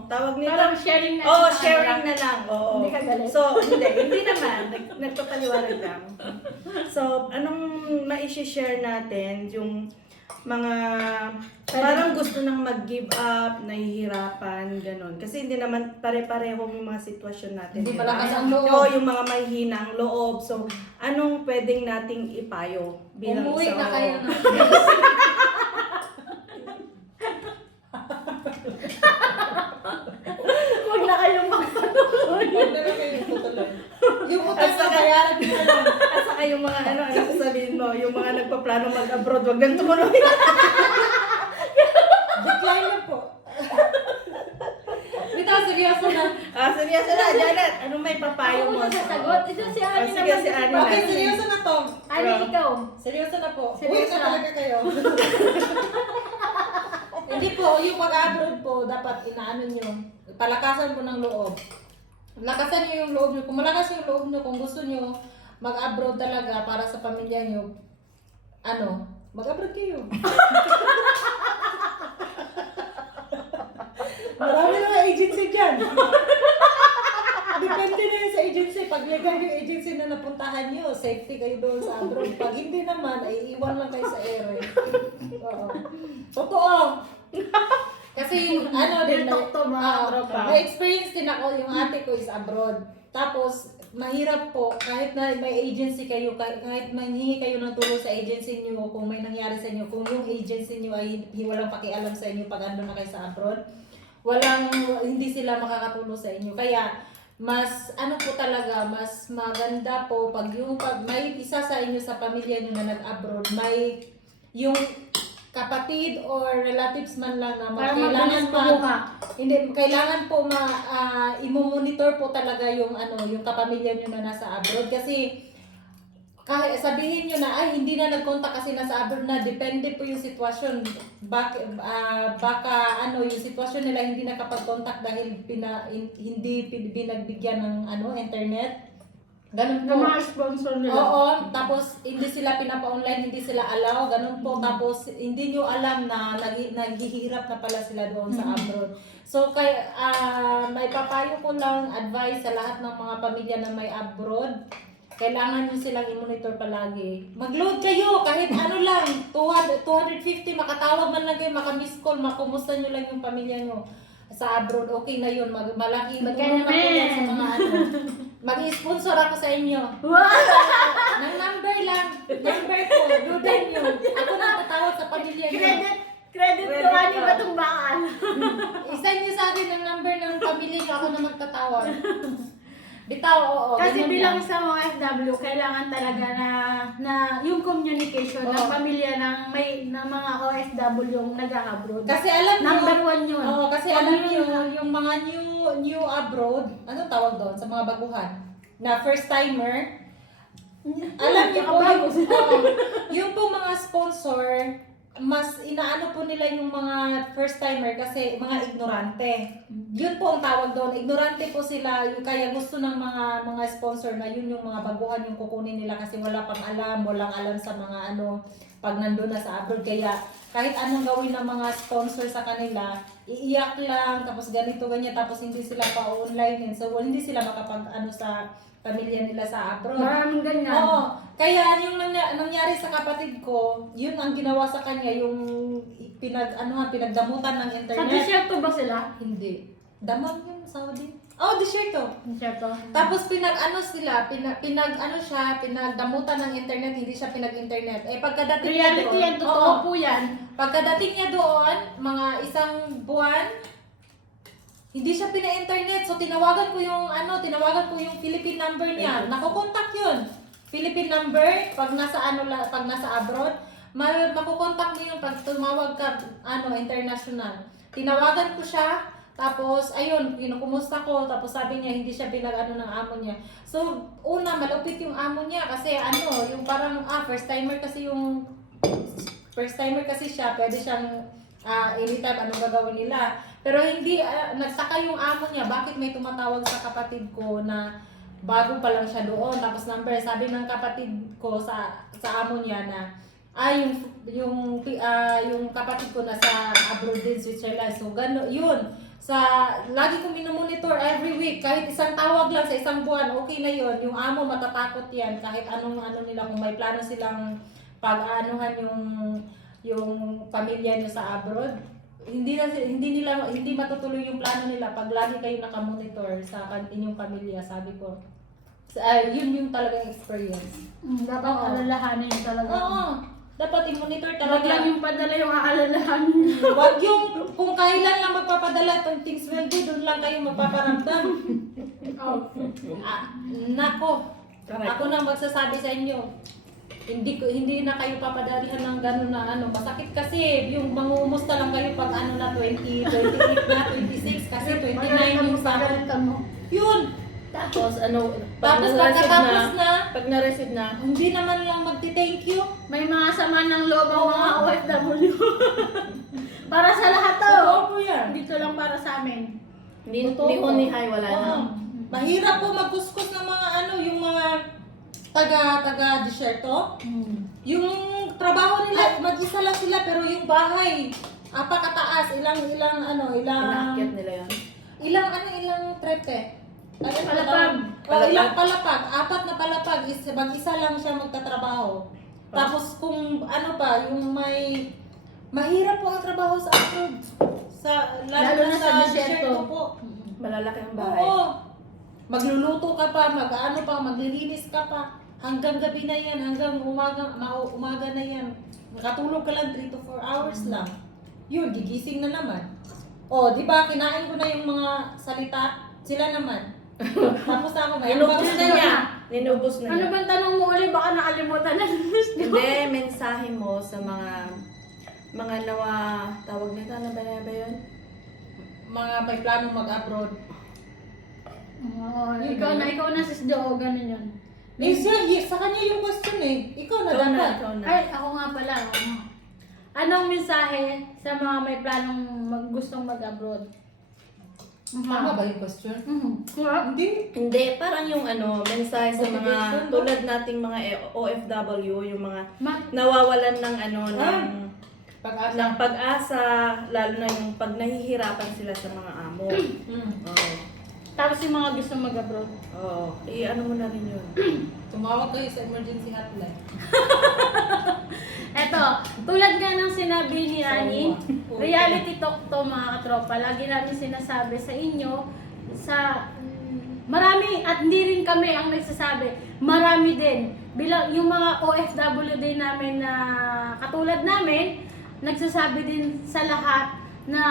tawag nito? Parang sharing na. Oo, sa sharing kanila. na lang. Oo. Hindi ka galit? So, hindi naman. Nagpapaliwanag lang. So, anong ma-share natin yung mga parang gusto nang mag-give up, nahihirapan, ganun. Kasi hindi naman pare-pareho yung mga sitwasyon natin. Hindi diba? malakas ang loob. Oo, yung mga mahihinang loob. So, anong pwedeng nating ipayo bilang Umuwi isang na kayo oo. na. nagpaplano mag-abroad, wag ganito mo rin. Decline na po. Bitaw, seryoso na. Seryoso na, Janet. Ano may papayo Ako mo? muna sasagot. Ito si Ani Sige, naman. si Ani Okay, na. seryoso na to. Ani, ikaw. Seryoso na po. Seryoso Uwi na na. talaga kayo. Hindi po, yung pag-abroad po, dapat inaano nyo. Palakasan po ng loob. Lakasan nyo yung loob nyo. Kung malakas yung loob nyo, kung gusto nyo mag-abroad talaga para sa pamilya nyo, mag-abroad kayo. Marami mga agency dyan. Depende na yun sa agency. Pag legal yung agency na napuntahan nyo, safety kayo doon sa abroad. Pag hindi naman, ay iwan lang kayo sa ere. Oo. Totoo. Kasi Real talk to, mga tropa. may experience din ako, yung ate ko is abroad. Tapos, mahirap po, kahit na may agency kayo, kahit manghingi kayo ng tulong sa agency nyo, kung may nangyari sa inyo, kung yung agency nyo ay walang pakialam sa inyo pag ando na kayo sa abroad, hindi sila makakatulong sa inyo. Kaya, mas po talaga, mas maganda po pag may isa sa inyo sa pamilya nyo na nag-abroad, may yung kapatid or relatives man lang na Para mabilis kumuha. kailangan po i-monitor po talaga yung yung kapamilya nyo na nasa abroad kasi kahit sabihin nyo na ay hindi na nag-contact kasi nasa abroad na, depende po yung sitwasyon. Baka yung sitwasyon nila hindi nakapag-contact dahil hindi binagbigyan ng internet. Ganun Ng po. mga sponsor nila. Oo, tapos hindi sila pinapa-online, hindi sila allow, ganun po. Tapos hindi nyo alam na naghihirap na pala sila doon sa abroad. So may papayo ko lang advice sa lahat ng mga pamilya na may abroad. Kailangan nyo silang i-monitor palagi. Mag-load kayo kahit lang, 250, makatawag man lang kayo, maka-miss call, makumusta nyo lang yung pamilya nyo sa abroad. Okay na yun, malaking tulong na po yan sa mga mag-sponsor ako sa inyo. Ng number ko, dudan nyo. Ako na tatawag sa pamilya nyo. Credit to Ani Batumbakan. Isa nyo sa akin ang number ng pamilya nyo, ako na magtatawag. Bitaw, oo. Kasi ganun bilang lang. sa mga FW, kailangan talaga na yung communication ng Oo. pamilya ng mga OFW yung nag-abroad. Kasi alam nyo, Number one yun. Oo, kasi Huwag alam nyo nyo, yung mga new abroad, anong tawag doon sa mga baguhan? Na first timer, alam niyo po, yung po mga sponsor, mas inaano po nila yung mga first timer kasi mga ignorante. Yun po ang tawag doon. Ignorante po sila, kaya gusto ng mga sponsor na yun yung mga baguhan yung kukunin nila kasi walang alam sa mga pag nandun na sa abroad. Kaya kahit anong gawin ng mga sponsor sa kanila, iiyak lang, tapos ganito, ganyan, tapos hindi sila pa-online. So hindi sila makapag sa pamilya nila sa abroad. Maraming ganyan. Oo. Kaya yung nangyari sa kapatid ko, yun ang ginawa sa kanya, yung pinagdamutan ng Sa internet. desierto ba sila? Hindi. Damang yun, Saudi. Oh, desierto. Desierto. Tapos pinagdamutan ng internet, hindi siya pinag-internet. Pagkadating niya Reality doon, yan, totoo oo. po yan. Pagkadating niya doon, mga isang buwan, hindi siya pina-internet. So tinawagan ko yung Philippine number niya. Nakokontak yun. Philippine number pag nasa abroad, makokontak mo yung pag tumawag ka international. Tinawagan ko siya. Tapos, ayun, kumusta ko. Tapos sabi niya, hindi siya ng amo niya. So, malupit yung amo niya. Kasi yung parang, first timer kasi siya. Pwede siyang, anytime anong gagawin nila. Pero hindi, nagsaka yung amo niya. Bakit may tumatawag sa kapatid ko na bago pa lang siya doon. Tapos sabi ng kapatid ko sa amo niya na, yung kapatid ko nasa abroad din, Switzerland. So, yun. Lagi kong minomonitor every week, kahit isang tawag lang sa isang buwan, okay na yun. Yung amo matatakot yan, kahit anong nila, kung may plano silang pag-aanuhan yung pamilya niyo sa abroad, hindi matutuloy yung plano nila pag lagi kayo nakamonitor sa inyong pamilya, sabi ko. Yun yung talagang experience. Dapat Oo. alalahanin yun talaga. Oo. Dapat i-monitor Huwag lang talaga. yung padala yung aalalahanin. Wag yung kung kailan lang magpapadala itong things will do, doon lang kayo magpaparamdam. Oh. Nako, Correct. ako na magsasabi sa inyo. hindi na kayo papadalihan ng gano'n na ano. Masakit kasi yung mangumusta lang kayo pag ano na 20, 28 na, 26 kasi 29 yung sahod. Yun. Tapos ano, Tapos na-receive pagkatapos na, pag na-receive na, hindi naman lang magti-thank you. May mga sama ng loob ang mga OFW. Para sa lahat to. Totoo po yan. Dito lang para sa amin. ni Totoo. ni hi wala na. Oo. Mahirap po magkuskus ng mga ano, yung mga taga-disyerto. Yung trabaho nila, mag-isa lang sila pero yung bahay, kataas, ilang Inakyat nila yun. ilang trepe. Palapag. Ilang palapag, 4 na palapag, mag-isa lang siya magtatrabaho. Tapos kung ano pa, yung mahirap po ang trabaho sa abroad. Lalo na sa disyerto po. Malalaki ang bahay. Oo. Magluluto ka pa, maglilinis ka pa. Hanggang gabi na yan, hanggang umaga na yan. Nakatulog ka lang 3 to 4 hours lang. Yun, gigising na naman. O, di ba, kinain ko na yung mga salita. Sila naman. Tapos ako, may Ninubos ambag na niya. Ninubos na Ano niya. bang tanong mo ulit? Baka nakalimutan na. Hindi, mensahe mo sa mga tawag nito, ano ba yun? Mga may planong mag-abroad. Oo, ikaw na sis Jo, ganun yun. Sa kanya yung question eh. Ikaw na Ikaw na, dapat. ikaw na. Ay, ako nga pala. Anong mensahe sa mga may planong gustong mag-abroad? Tama ba yung question? Hindi. Hindi, parang yung mensahe sa mga Motivation, no? tulad nating mga OFW, yung mga Ma- nawawalan ng Pag-asa. ng pag-asa, lalo na yung pag nahihirapan sila sa mga amo. Oo. Tapos yung mga gustong mag-abroad. Oo. I-ano mo na rin yun. Tumawag kayo sa emergency hotline. Eto, tulad nga ng sinabi ni Ani, Oo. reality talk to mga katropa. Lagi namin sinasabi sa inyo, marami, at hindi rin kami ang nagsasabi, marami din. Bilang yung mga OFW din namin na katulad namin, nagsasabi din sa lahat na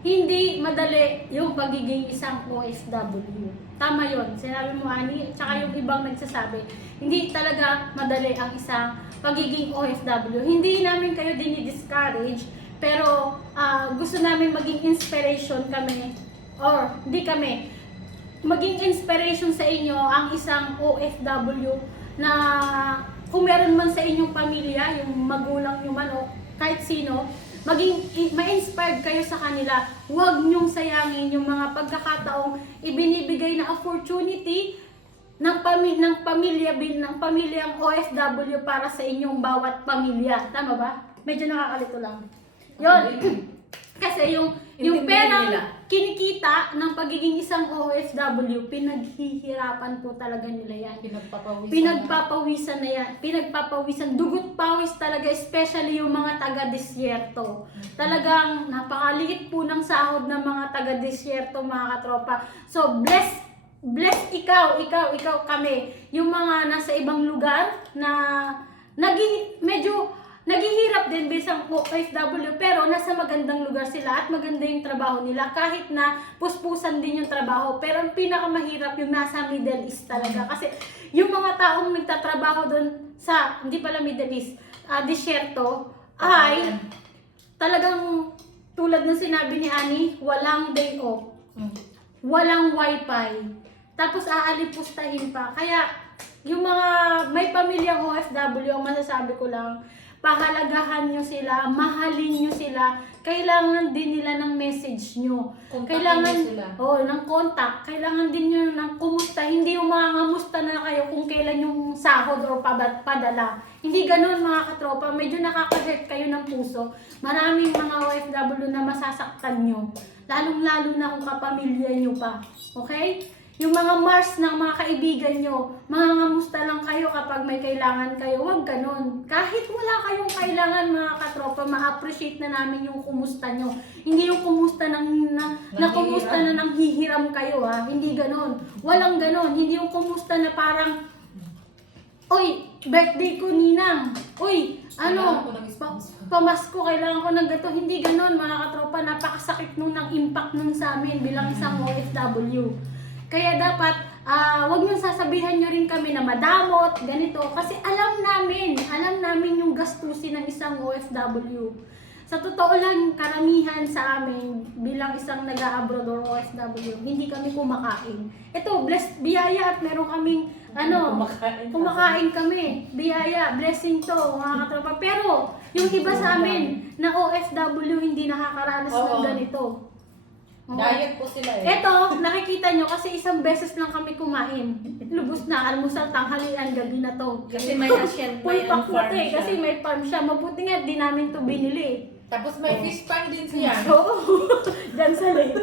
hindi madali yung pagiging isang OFW. Tama yon, sinabi mo Ani, tsaka yung ibang nagsasabi, hindi talaga madali ang isang pagiging OFW. Hindi namin kayo dinidiscourage, pero gusto namin maging inspiration kami, or hindi kami, maging inspiration sa inyo ang isang OFW na kung meron man sa inyong pamilya, yung magulang nyo man o kahit sino, ma-inspired kayo sa kanila. Huwag nyong sayangin yung mga pagkakataong ibinibigay na opportunity ng pamilyang OFW para sa inyong bawat pamilya. Tama ba? Medyo nakakalito lang. Yun. Kasi yung Intindihin perang nila. kinikita ng pagiging isang OFW, pinaghihirapan po talaga nila yan. Pinagpapawisan na yan. Pinagpapawisan. Dugot pawis talaga, especially yung mga taga-disyerto. Talagang napakaliit po ng sahod ng mga taga-disyerto, mga katropa. So, bless ikaw kami. Yung mga nasa ibang lugar na medyo naghihirap din bilang OFW, pero nasa magandang lugar sila at maganda yung trabaho nila kahit na puspusan din yung trabaho. Pero ang pinakamahirap yung nasa Middle East talaga, kasi yung mga taong nagtatrabaho doon sa, hindi pala Middle East, disyerto, ay talagang tulad ng sinabi ni Ani, walang day off, walang wifi, tapos aalipustahin pa. Kaya yung mga may pamilyang OFW, ang masasabi ko lang, pahalagahan nyo sila, mahalin nyo sila, kailangan din nila ng message nyo. Kailangan ng contact, kailangan din nyo ng kumusta, hindi yung mga ngamusta na kayo kung kailan yung sahod o padala. Hindi ganun mga katropa, medyo nakaka-hurt kayo ng puso. Maraming mga OFW na masasaktan nyo, lalong-lalo na kung kapamilya nyo pa. Okay? Yung mga Mars ng mga kaibigan nyo, mga ngamusta lang kayo kapag may kailangan kayo, wag ganun. Kahit wala kayong kailangan mga katropa, ma-appreciate na namin yung kumusta nyo. Hindi yung kumusta na kumusta na nang hihiram kayo ha, hindi ganun. Walang ganun, hindi yung kumusta na parang, oy, birthday ko ninang, oy, pamasko, kailangan ko ng gato. Hindi ganun mga katropa, napakasakit nung ng impact nun sa amin bilang isang OFW. Kaya dapat wag niyo sasabihan niyo rin kami na madamot, ganito. Kasi alam namin yung gastusin ng isang OFW. Sa totoo lang, karamihan sa amin bilang isang nag-a-abroad or OFW, hindi kami kumakain. Ito, blessed, biyaya at meron kaming kumakain kami. Biyaya, blessing to, mga katropa. Pero, yung iba sa amin na OFW hindi nakakaranas ng ganito. Diet po sila eh. Ito, nakikita nyo kasi isang beses lang kami kumain. Lubos na, almusal, tanghalian, gabi na to. Kasi may Asian, Full may pack na farm to eh, siya. kasi may farm siya. Mabuti nga, di namin to binili. Tapos may fish pan din siya. Oo, dyan sa lake.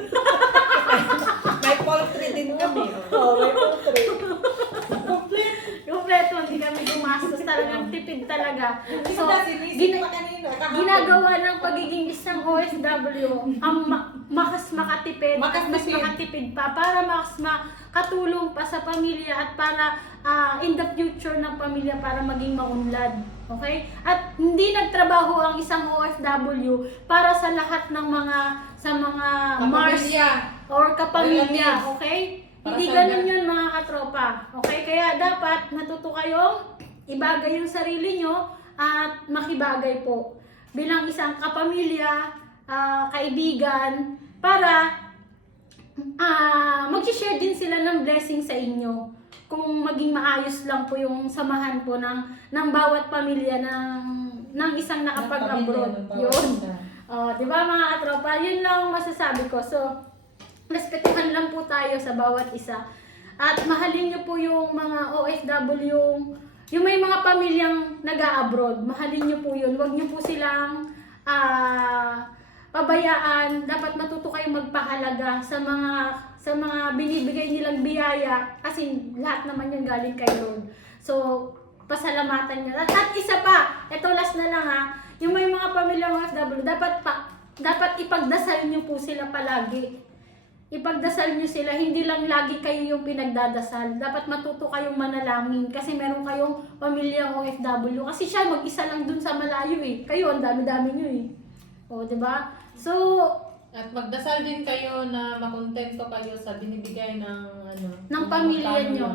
May poultry din kami. Oo, may poultry. Kompleto, hindi kami gumastos. Talagang tipid talaga. So, Sinisip pa kanina. ginagawa ng pagiging isang OFW ang mas makatipid at mas makatipid pa para mas makatulong pa sa pamilya at para in the future ng pamilya para maging maunlad. Okay? At hindi nagtrabaho ang isang OFW para sa lahat ng mga Mars Kapamilya. or kapamilya. Relatives. Okay? Para Hindi sa ganun yun mga katropa. Okay? Kaya dapat natuto kayong ibagay yung sarili nyo at makibagay po bilang isang kapamilya, kaibigan, para mag-share din sila ng blessing sa inyo. Kung maging maayos lang po yung samahan po ng bawat pamilya ng isang nakapag-abroad. Yun. Di ba mga katropa? Yun lang ang masasabi ko. So, respetuhan lang po tayo sa bawat isa. At mahalin niyo po yung mga OFW, yung may mga pamilyang nag-a-abroad. Mahalin niyo po yun. Huwag niyo po silang pabayaan. Dapat matuto kayong magpahalaga sa mga binibigay nilang biyaya. Kasi lahat naman yun galing kay Lord. So, pasalamatan niyo. At isa pa, ito last na lang yung may mga pamilyang OFW, dapat ipagdasal niyo po sila palagi. Ipagdasal niyo sila, hindi lang lagi kayo yung pinagdadasal. Dapat matuto kayong manalangin kasi meron kayong pamilyang OFW. Kasi siya mag-isa lang dun sa malayo eh. Kayo, ang dami-dami niyo eh. O, diba? So, At magdasal din kayo na makontento kayo sa binibigay ng pamilya niyo,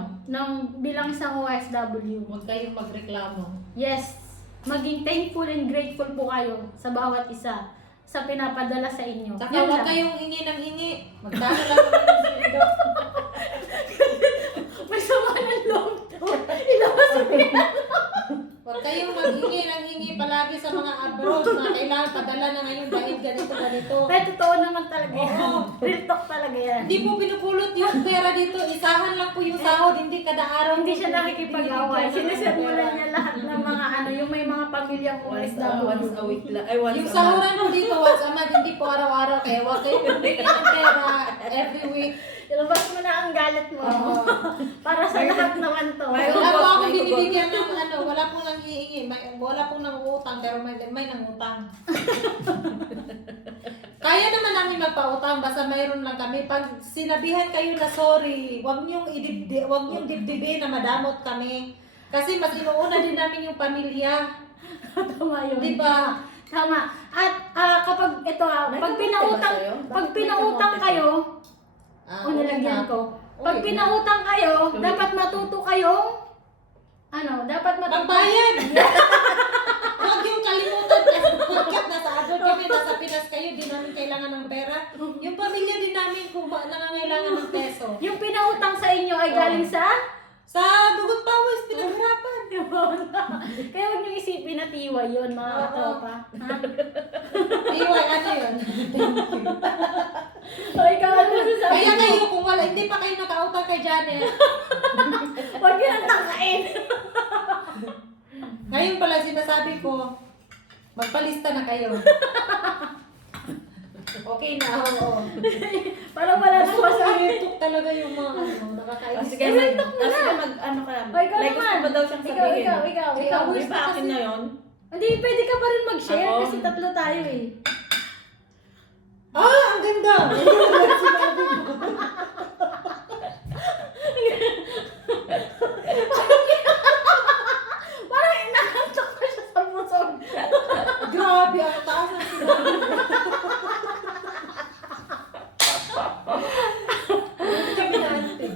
bilang isang OFW. Huwag kayong magreklamo. Yes, maging thankful and grateful po kayo sa bawat isa sa pinapadala sa inyo. Saka Yun huwag lang. kayong hingi ng hingi. Magdala lang kami ng sweldo. May sama ng loob to. Ilabas mo yan. Huwag kayong maghingi ng hingi palagi sa mga abroad na kailangan padala na ngayon dahil ganito. Pero totoo naman talaga yan. Oo. Real talk talaga yan. Hindi po pinupulot yung pera dito. Isahan lang po yung sahod. Hindi kada araw. Hindi siya nakikipag-away. Binibigyan ng Sinisermonan pera. niya lahat ng mga yung may mga pamilyang Once OFW. a week lang. Ay, once Yung a sahuran mo dito, once a month, hindi po araw-araw. Kaya huwag kayong bibigyan ng pera every week. Ilabas mo na ang galit mo. Oo. Para sa lahat naman to. May Wala po hugot, akong may hugot. binibigyan ng wala pong nanghihingi. Wala pong nangutang, pero may nangutang. Kaya naman namin magpautang, basta mayroon lang kami. Pag sinabihan kayo na sorry, huwag niyong dibdibin na madamot kami. Kasi mas inuuna din namin yung pamilya. Tama yun. Di ba? Tama. At kapag ito pag pinautang kayo, nilagyan ko. Pag pinautang kayo, dapat matuto kayong Magbayad! Huwag yung kalimutan kasi pagkat nasa abroad kami, nasa Pinas kayo, di namin kailangan ng pera. Yung pamilya din namin kung nangangailangan ng peso. Yung pinautang sa inyo ay galing sa Sa dugot pawis, pinaghirapan. Kaya huwag niyo isipin na tiwa yun, mga Oo. katropa. Iwan, ano yun? O ikaw, ano masasabi Kaya mo? kayo, kung wala, hindi pa kayo nakautang kay Janet. Huwag yun ang tangkain. Ngayon pala sinasabi ko, magpalista na kayo. Okay na, oo. Parang wala nang masabi. Ito talaga yung mga nakakainis. Sige, ano ka. O, ikaw Like, naman. gusto ba daw siyang sabihin? Ikaw. Di ba akin na yun? Hindi, pwede ka pa rin mag-share Ako? kasi tatlo tayo eh. Ang ganda! Sinabi mo. Parang inakantok ko siya sa pusog. Grabe, ang taas ng sinabi mo. Kami na antig.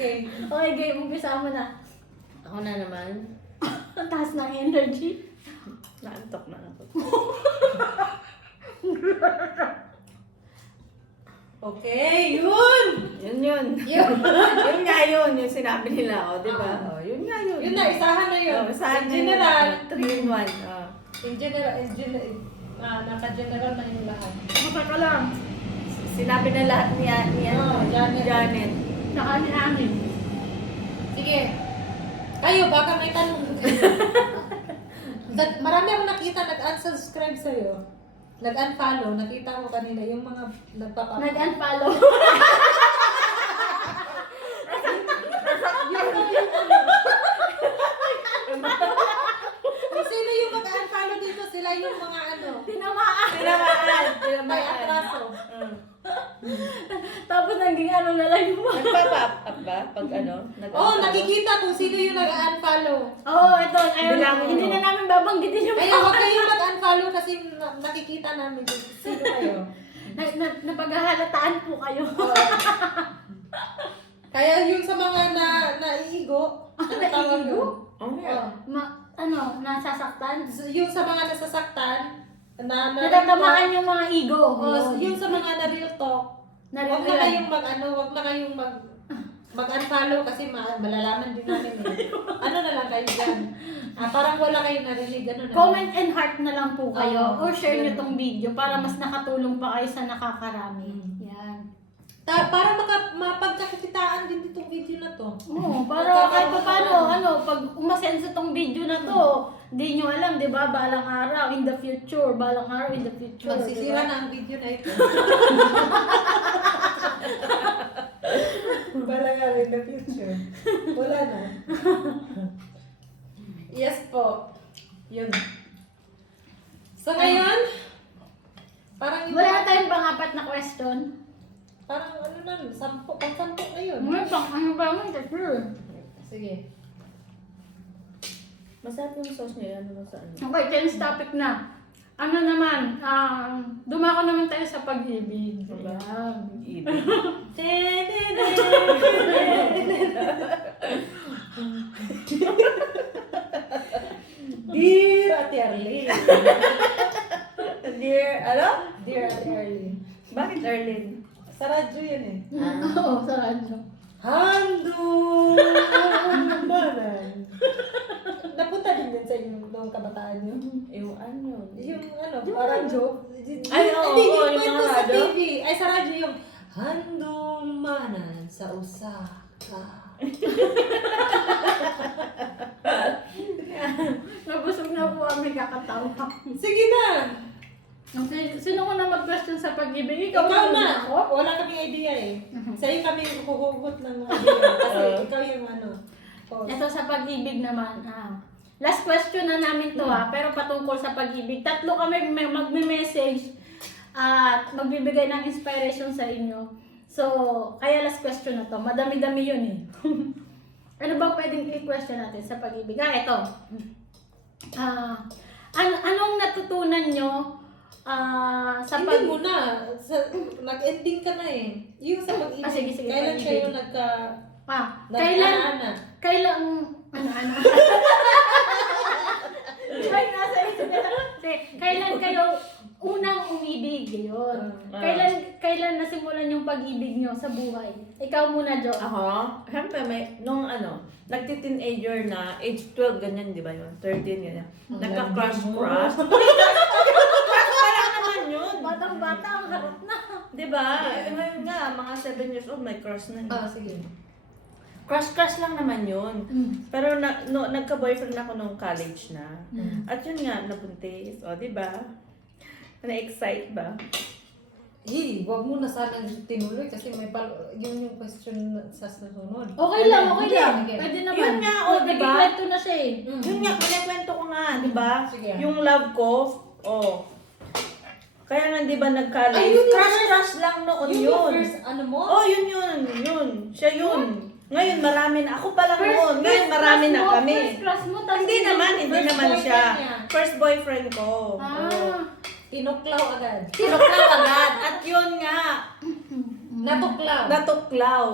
Okay. Okay, game. Umpisa mo na. Ako na naman. Ang taas ng energy. Naantok na ako. Okay, yun! Yun. Yun nga yun. Yung sinabi nila, o, di ba? O, yun nga yun. Yun na, isahan na yun. Oh, saan In general, 3 in 1. Oh. in general, naka-general na yung lahat. Mata ka lang. Sinabi na lahat niya, Janet. Saka ni Amin. Sige. Kayo, baka may tanong. Marami akong nakita nag-unsubscribe sa'yo. Nag-unfollow. Nakita ko kanina yung mga nagpapapalo. Nag-unfollow. Kung sino yung mag-unfollow dito, sila yung mga ano. Tinamaan. May atraso. Tapos naging ano na lang yung mga. Nagpa-pop up ba? Pag ano? Oo, nakikita kung sino yung nag-unfollow. Oo, ito. Ayun, Bilangin hindi mo. na namin babanggitin yung Kaya huwag kayong mag-unfollow kasi nakikita namin kung sino kayo. Napaghahalataan po kayo. Oo. Kaya yung sa mga naiigo, ano tawag Naiigo? yun? Oh, yeah. Nasasaktan? Yung sa mga nasasaktan, Natatamaan yung mga ego. yung sa mga na-real talk, wag na kayong wag na kayong mag-unfollow kasi malalaman din namin eh. Ano na lang kayo dyan? Parang wala kayong narinig, ano na. Comment and heart na lang po kayo. Oo. Or share nyo tong video para mas nakatulong pa kayo sa nakakarami. Yan. Para mapagkakitaan din itong video na to. Oo, para kahit pa paano, pag umasenso tong video na to, di nyo alam, di ba, balang araw, in the future, Magsisira diba? na ang video na ito. Balang araw in the future. Wala na. Yes po. Yun. So ngayon, parang ito, Wala tayong pang-apat na question. parang ano na, pang-sampo na yun. May ano ba mo? Sige. Masarap yung sauce niya. Ano sa ano? Okay, change topic na. Ano naman, dumako naman tayo sa pag-ibig. Diba? Ayan. Ibig. Dear Ate Arlene. Dear, ano? Dear Ate Arlene. Bakit Erlyn? Sa radyo yan eh. Oo, sa radyo. Hando! Manan. Napunta din yan sa inyo noong kabataan nyo. Yung ano? Yung ano, Yung parang radyo? Ay, oo, Hindi, oo, yung yung kwento mga sa radyo. TV. Ay, sa radyo yung Hando manan sa Osaka. Nabusog na po kami kakatawa. Sige na! Okay, sino ko na mag-question sa pag-ibig? Ikaw Ikaw na! ako? Wala kaming idea eh. Mhm. Sa'yo kami huhugot ng idea. Kasi ikaw yung ano. host. Ito sa pag-ibig naman. Last question na namin to pero patungkol sa pag-ibig. Tatlo kami magme-message at magbibigay ng inspiration sa inyo. So, kaya last question na to. Madami-dami yun eh. Ano bang pwedeng i-question natin sa pag-ibig? Ito. Anong natutunan nyo sa Hindi mo na. Nag-ending ka na eh. Yung sa pag-ibig. Sige, Kailan pag-ibig. kayo Kailan, ano? Ay, nasa isip ko na. Kailan kayo unang umibig? Yun. Kailan nasimulan yung pag-ibig nyo sa buhay? Ikaw muna, Jo. Ako? Siyempre, nung nagti-teenager na, age 12, ganyan, di ba yun? 13, ganyan. Nagka-crush. Crush pa lang naman yun. Batang-bata, ang harap na. Di ba? Ngayon nga, mga 7 years old, may crush na. Sige. Crush lang naman yun. Pero nagka-boyfriend ako nung college na. At yun nga, nabuntis. O, di ba? Na-excite ba? Wag mo na sana tinuloy kasi may yun yung question sa susunod. Okay lang. Sige. Pwede naman. Yun nga, diba? Nagkikwento na siya eh. Yun nga, kinikwento ko nga, di ba? Sige. Yung love ko, kaya nga, di ba, nag-college? Ay, yun yung Crush lang noon Yung yun. first ano mo? Oh, yun. Siya yun. Ngayon, marami na. Ako pa lang noon. Ngayon, First marami crush na mo, kami. First crush mo, tapos Hindi naman First siya. boyfriend niya. First boyfriend ko. Oo. Ah. Tinuklaw agad. Tinuklaw agad. At yun nga, Natuklaw. Natuklaw.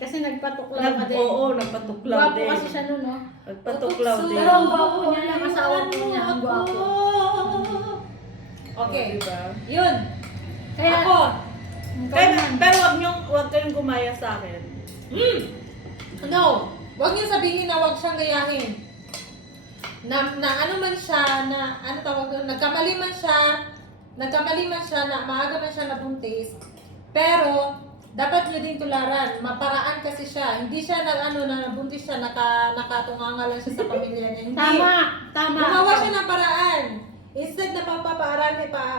Kasi nagpatuklaw ka din. Oo, nagpatuklaw Gwapo din. kasi siya nun, no? Nagpatuklaw din. Pero ang gwapo niya, yung asawa po niya, ang gwapo. Okay. Diba? Yun. Kaya, Ako. Pero wag kayong gumaya sa akin. No. Huwag niyo sabihin na huwag siyang gayahin. Na ano man siya, na ano tawag doon, nagkamali man siya na maaga man siya nabuntis. Pero, dapat niyo din tularan. Maparaan kasi siya. Hindi siya na nabuntis siya, nakatunganga lang siya sa pamilya niya. Hindi. tama. Gumawa siya ng paraan. Instead na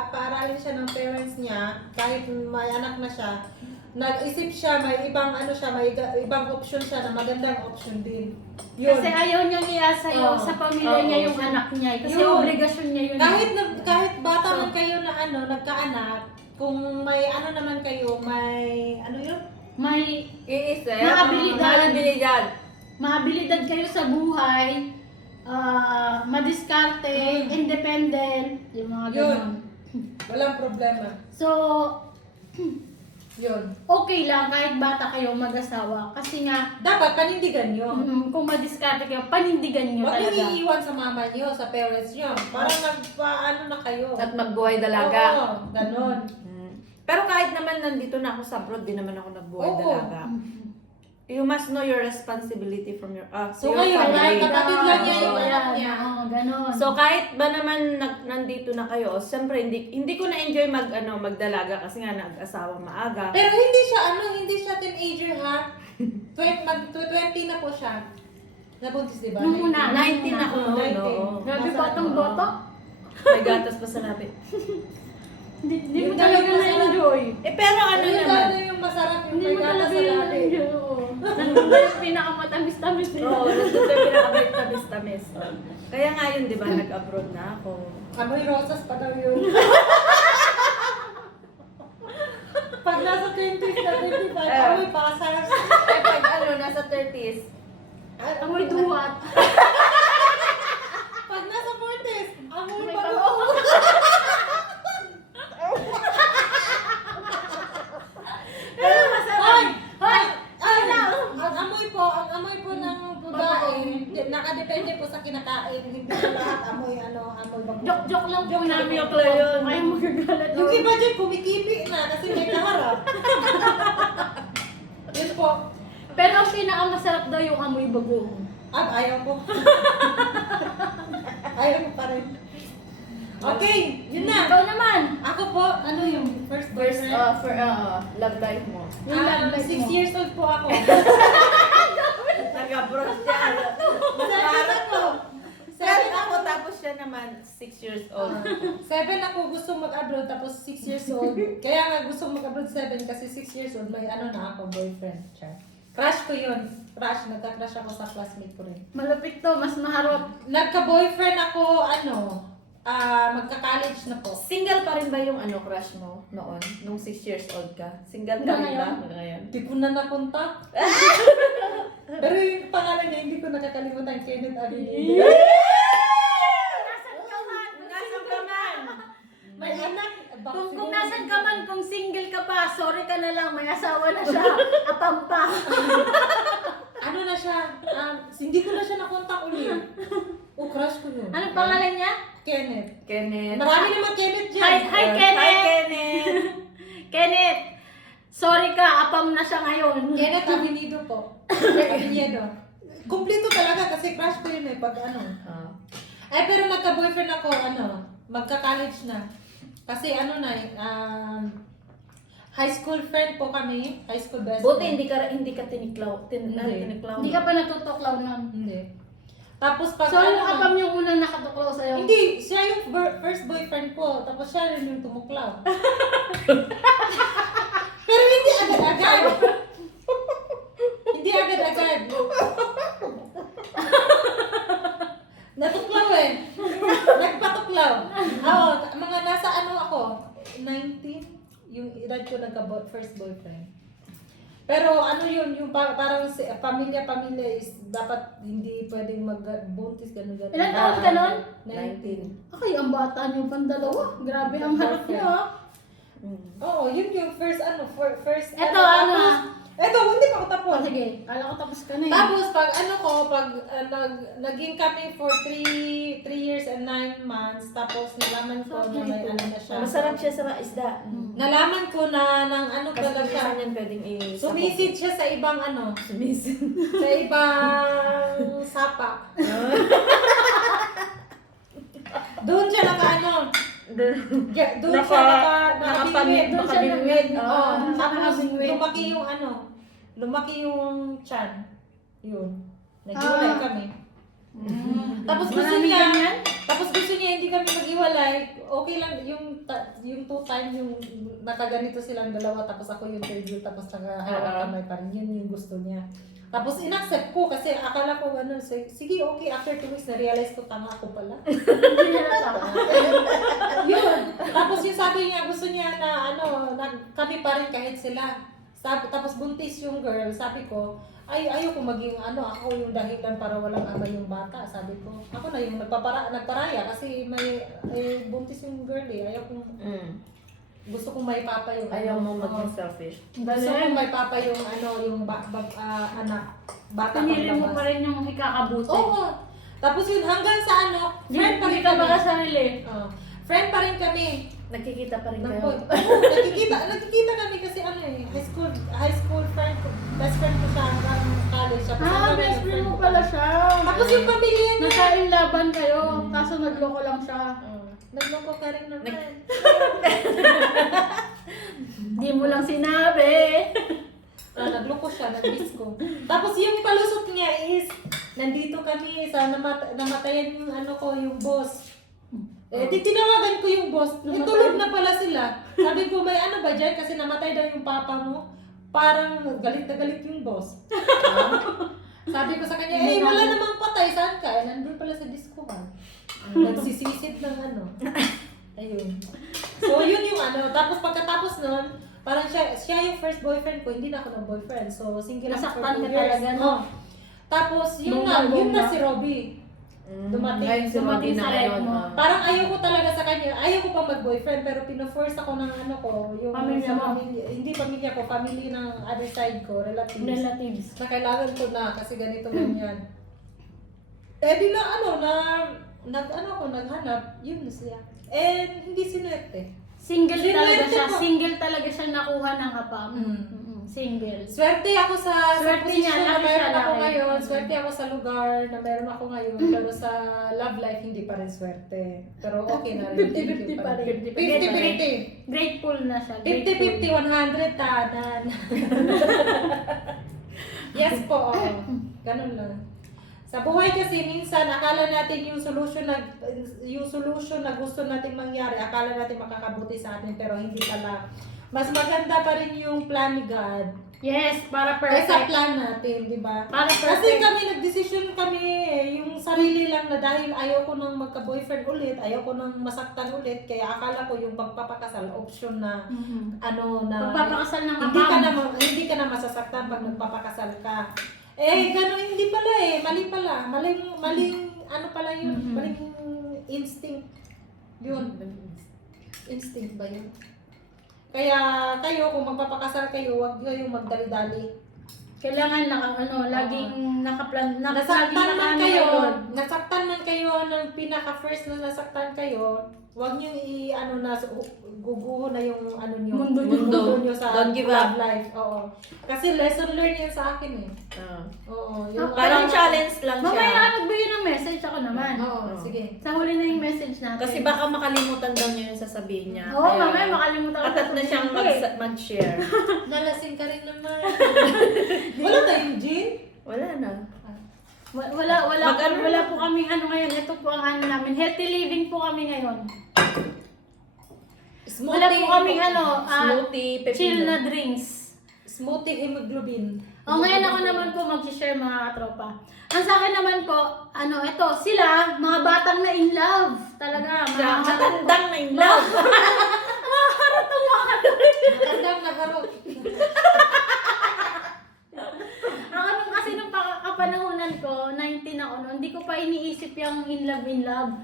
paaralin siya ng parents niya, kahit may anak na siya, nag-isip siya, may ibang ibang option siya na magandang option din. Yun. Kasi ayaw niyang iasa yung Oo. sa pamilya niya yung Oo. anak niya. Kasi Yun. obligasyon niya yun. Kahit bata So, man kayo na nagkaanak, kung may naman kayo, may yun? may Iisip. Maabilidad. Maabilidad kayo sa buhay, madiskarte, independent, yung mga Yun. ganun. Walang problema. So, Yun. okay lang kahit bata kayo mag-asawa. Kasi nga, Dapat panindigan nyo. kung madiskarte kayo, panindigan nyo Huwag talaga. nyo iiwan sa mama nyo, sa parents nyo. Parang nagpaano na kayo. At magbuhay dalaga. Oo, ganon. Pero kahit naman nandito na ako sa abroad, di naman ako nagbuhay Oo. dalaga. You must know your responsibility from your So your ngayon, family. kapatid lang niya yung Oo. anak niya. Oo, ganun. So kahit ba naman nandito na kayo, siyempre hindi ko na enjoy magdalaga kasi nga nag-asawa maaga. Pero hindi siya teenager ha. 20 na po siya. Nabuntis, di ba? Nung una, 19 ako noon, 19. no. Grabe Nasa- batang boto. May gatas pa sa labi. Hindi mo Yung talaga talagang na-enjoy. Pero ano Yung naman? yung masarap yung Hindi mo may talaga gata sa yun labi. na-enjoy. Oo. Nandun ba yung pinakamatamis-tamis nila? Oo, nandun tayo pinakabait tamis-tamis. Kaya nga yun, di ba, nag-abroad na ako. Amoy rosas pa daw yun. Pag nasa 20s na 25, amoy pasas. Eh, pag nasa 30s, Amoy duwat. Pag nasa 40s, amoy Amoy bago. Pero masarap. Hoy! Ang amoy po ng babae, nakadepende po sa kinakain. Hindi po lahat amoy bago. Joke lang po namin. Joke lang yun. Ay, magagalat Yung yun. iba dyan, kumikipi na kasi may kaharap. Yun po. Pero ang pinakamasarap daw yung amoy bagong. Ayaw ko. Ayaw ko pa rin. Okay, yun na. Ikaw naman. Ako po, ano yung first first, boyfriend? for love life mo. Yung love life 6 mo. years old po ako. Nag-abroad siya. Seven ako. Seven ako, tapos siya naman 6 years old. 7 ako gusto mag-abroad, tapos 6 years old. Kaya nga gusto mag-abroad 7 kasi 6 years old, may na ako, boyfriend. Siya. Crush ko yun. Crush, nagka-crush ako sa classmate ko rin. Malapit to, mas maharap. Nagka-boyfriend ako, magka-college na po. Single pa rin ba yung crush mo noon? Nung 6 years old ka? Single ka rin ba? Ngayon? Hindi ko na napunta. Pero yung pangalan niya, hindi ko nakakalimutan, Kenneth Avenida. Nasaan ka man? Nasaan ka man? May anak. Kung nasan ka man, kung single ka pa, sorry ka na lang, may asawa na siya. Apam pa. Ano na siya, hindi ko na siya nakontak ulit. Crush ko yun. Anong pangalan niya? Kenneth. Kenneth. Marami naman Kenneth dyan. Hi, Kenneth! Hi, Kenneth! Kenneth! Sorry ka, apam na siya ngayon. Kenneth Avenido po. Avenido. Kumpleto talaga kasi crush ko yun pag Ay, pero nagka-boyfriend ako, magka-college na. Kasi high school friend po kami, high school best Buti friend. hindi ka tiniklaw. Tiniklaw. Hindi ka pa natutuklaw nun. Hindi. Tapos pag So, yung apam yung unang nakatuklaw sa'yo? hindi, siya yung first boyfriend ko, tapos siya rin yung tumuklaw. Pero hindi agad-agad. Hindi agad-agad. Natuklaw Nagpatuklaw. Oo, mga nasa ako, 19, yung edad ko first boyfriend. Pero yun, yung parang pamilya is dapat hindi pwedeng magbuntis, gano'n. Ilan taon ka nun? 19. Ay, ang bata niyo pang dalawa. Grabe ang harap niyo, ha? Oo, yun yung first first Eto, ano tapos, eto, hindi pa ako tapos. Oh, sige, kala ko tapos ka na eh. Tapos pag naging kami for 3 years and 9 months, tapos nalaman ko na may ano na siya. Masarap siya sa isda. Nalaman ko na ng ano Kasi pala siya. minsan yan pwedeng Sumisid siya sa ibang ano, Sumisid. sa ibang sapa. Doon siya naka doon siya nakabingwit. Doon siya nakabingwit. Oo, tapos nakabingwit. lumaki yung lumaki yung tiyan. Yun. Naghiwalay kami. Tapos gusto Maraming niya, ganyan? hindi kami maghiwalay. Okay lang yung 2 time yung nakaganito silang dalawa, tapos ako yung third year, tapos nakahawak kamay pa rin. Yun yung gusto niya. Tapos inaccept ko kasi akala ko sige okay, after 2 weeks na-realize ko tanga ako pala. Yun. Tapos yung sabi niya, gusto niya na kami pa rin kahit sila. Tapos buntis yung girl, sabi ko, ayoko maging ako yung dahilan para walang ama yung bata, sabi ko. Ako na yung nagparaya kasi may buntis yung girl eh. Gusto kong may papa yung Ayaw mo maging selfish. Gusto kong may papa yung anak, bata Pinili mo paglabas. pa rin yung ikakabuti. Oo. Tapos yun hanggang sa friend pa Hindi rin ka kami. baka sarili. Friend pa rin kami. Nakikita pa rin Oo, kayo. nagkikita kami kasi high school friend ko, best friend ko siya hanggang college. Tapos hanggang Best ngayon, friend mo ko pala kami. siya. Tapos yung pamilya niya. Nasa laban kayo, kaso nagloko lang siya. Nagloko ka rin naman. Di mo lang sinabi. Nagloko siya, nag-disco. Tapos yung palusot niya is, nandito kami sa namatayan yung yung boss. Di tinawagan ko yung boss. Tulog na pala sila. Sabi ko, may ba dyan? Kasi namatay daw yung papa mo. Parang galit na galit yung boss. Sabi ko sa kanya, wala namang patay. Saan ka? Nandun pala sa disco hall. Nagsisisid ng Ayun. So, yun yung Tapos pagkatapos nun, parang siya yung first boyfriend ko. Hindi na ako ng boyfriend. So, single ako for Nasaktan 2 ka years. talaga, no? Tapos, yun Bongga. na si Robbie. Dumating. Ngayon si Robbie Dumating na sa life ngayon. mo. Parang ayoko talaga sa kanya. Ayoko pa mag-boyfriend, pero pino-force ako ng yung Pamilya sa mo? hindi pamilya ko, family ng other side ko, relatives. Na kailangan ko na kasi ganito ganyan. Di na naghanap, yun siya. Hindi sinerte. Single Single talaga siya. ko. Single talaga siya nakuha ng apam. Single. Swerte ako sa Swerte posisyon niya, na laki meron siya, ako laki. ngayon. Swerte ako sa lugar na meron ako ngayon. Pero sa love life, hindi pa rin swerte. Pero okay na rin. 50-50 pa rin. 50-50. Grateful na siya. 50-50, 100 tanan. Yes po, oo. Ganun lang. Sa buhay kasi minsan akala natin yung solution na gusto nating mangyari, akala natin makakabuti sa atin pero hindi pala. Mas maganda pa rin yung plan ni God. Yes, para Kaysa perfect. plan natin, di ba? Para Kasi perfect. kami nagdesisyon kami yung sarili lang na dahil ayoko nang magka-boyfriend ulit, ayoko nang masaktan ulit, kaya akala ko yung pagpapakasal option na na Pagpapakasal ng hindi ka na masasaktan pag nagpapakasal ka. Gano'n hindi pala mali pala. Maling pala yun, maling instinct. Yun. Instinct ba yun? Kaya kayo, kung magpapakasal kayo, huwag kayong magdali-dali. Kailangan laging nakaplan. Nasaktan man kayo ng pinaka-first na nasaktan kayo, huwag niyo guguho na yung Mundo niyo sa Don't give love up. life. Oo. Kasi lesson learned yan sa akin eh. Oo. Parang challenge lang Mamaya siya. na magbigay ng message ako naman. Oo, sige. Sa huli na yung message natin. Kasi baka makalimutan daw niya yung sasabihin niya. Oo, mamaya makalimutan ko. Atat na siyang mag-share. Nalasing ka rin naman. Wala tayong gin? Wala na. Wala po kaming ngayon. Ito po ang namin. Healthy living po kami ngayon. Wala po kaming smoothie, pepino. chill na drinks. Smoothie hemoglobin. Ngayon ako naman po mag-share mga katropa. Ang sa akin naman po, ito, sila, mga batang na in love. Talaga, Matandang na in love. Matandang na harot. Ang kasi nung kapanahonan ko, 19 ako noon, hindi ko pa iniisip yung in love.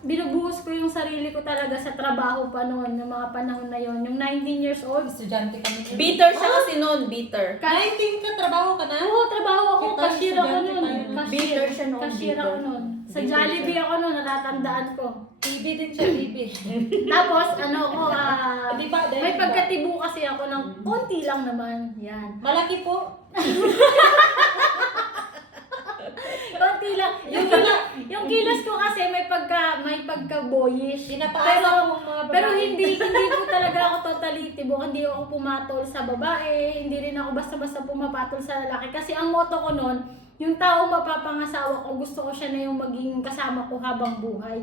binubuhos ko yung sarili ko talaga sa trabaho pa noon, yung mga panahon na yon. Yung 19 years old. Estudyante kami. Bitter siya kasi noon, bitter. 19 ka, trabaho ka na? Oo, trabaho ako. Kita, Cashier ako estudyante noon. tayo. Bitter siya noon, Cashier bitter. ako noon. Sa Bitter Jollibee siya. ako noon, natatandaan ko. TV din siya, TV. Tapos, ano ko, Di ba? Dahil may di ba? pagkatibo kasi ako ng konti lang naman. Yan. Malaki po. Konti lang. Yung kilos ko kasi may pagka boyish. Pinapaasa mo mga babae. Pero hindi po talaga ako totally tibo. Hindi ako pumatol sa babae. Hindi rin ako basta-basta pumapatol sa lalaki. Kasi ang motto ko noon, yung taong mapapangasawa ko, gusto ko siya na yung maging kasama ko habang buhay.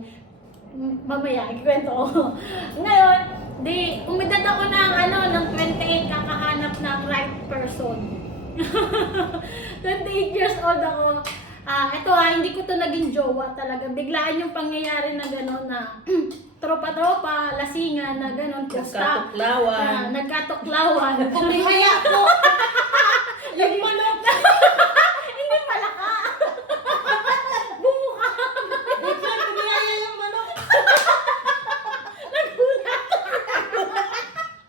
Mamaya, ikwento ko. Ngayon, umedad ako ng 28, kakahanap ng right person. 28 years old ako. Ito hindi ko to naging jowa talaga. Biglaan yung pangyayari na gano'n na tropa-tropa, lasingan na gano'n. Nagkatuklawan. Nagkatuklawan. Kumihaya po. Yung manok. Hindi pala ka. Bumuka. Biglang kumihaya yung manok. Nagulat.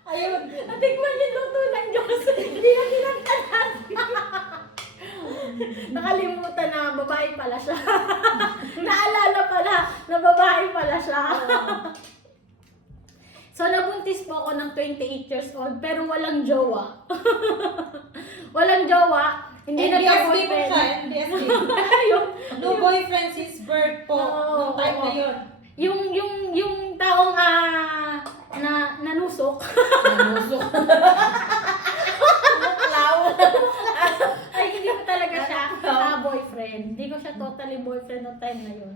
Ayun. Natikman yung luto ng Diyos. Hindi na tinantanan. Nakalimutan na babae pala siya. Naalala pala na babae pala siya. So, nabuntis po ako ng 28 years old, pero walang jowa. Walang jowa. Hindi NBSB po nagka-boyfriend. siya, NBSB. Ayun. No boyfriend since birth po. Oo, Nung time oo. na yun. Yung taong nanusok. Nanusok. Ay, hindi ko talaga siya boyfriend. Hindi ko siya totally boyfriend noong time na yun.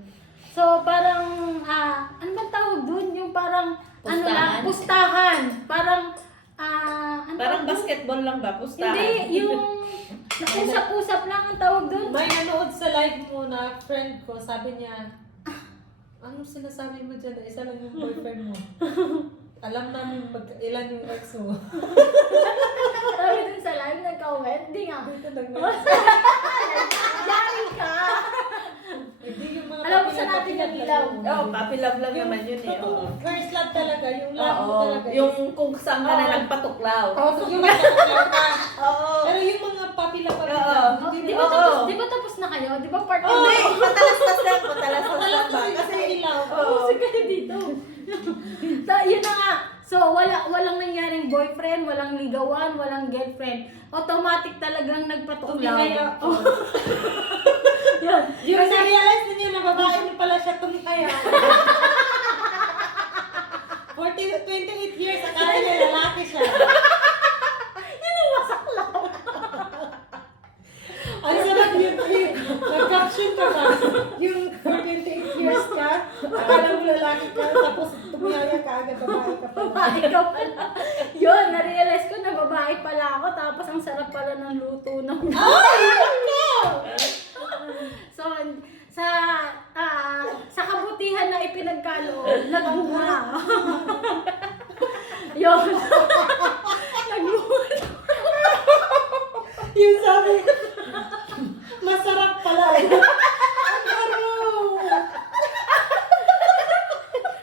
So, parang, ano ba tawag dun? Yung parang, pustahan. Parang, ano Parang tawag dun? basketball lang ba? Pustahan. Hindi, yung nakusap-usap lang ang tawag dun. May nanood sa live mo na friend ko, sabi niya, ano sinasabi mo dyan na isa lang yung boyfriend mo? Alam namin ilan yung ex mo. Sabi dun sa live, nag-comment. Hindi nga. Dito lang Yari ka! Hindi yung mga Alam mo sa natin yung ilaw. Oo, puppy love lang naman yun eh. Totoo, Oo. first love talaga, yung love mo Oo, talaga. yung kung saan ka na Oo. nagpatuklaw. Yung magkakaroon ka. Oo. Pero yung mga papi love, Oh, hindi di ba tapos na kayo? Di ba part Hindi, two? patalastas lang ba? kasi Kasi, ilaw. Oo, sige dito. So, yun na nga. So, walang nangyaring boyfriend, walang ligawan, walang girlfriend. Automatic talagang nagpatuklaw. Tumihaya. Oh. Yun. Yung na-realize ninyo na babae na pala siya tumihaya. 28 years, akala niya lalaki siya. Yun ang masaklaw. Ang sarap yun. Nag-caption ka ba? Yung 28 years ka, akala mo lalaki ka, tapos tumihaya ka agad, babae ka pala. Babae ka pala. Yun, na-realize ko na babae pala ako. Tapos ang sarap pala ng luto ng So, sa kabutihan na ipinagkaloob, nagmura. Yun. Nagmura. Yung sabi, masarap pala. Ang garo!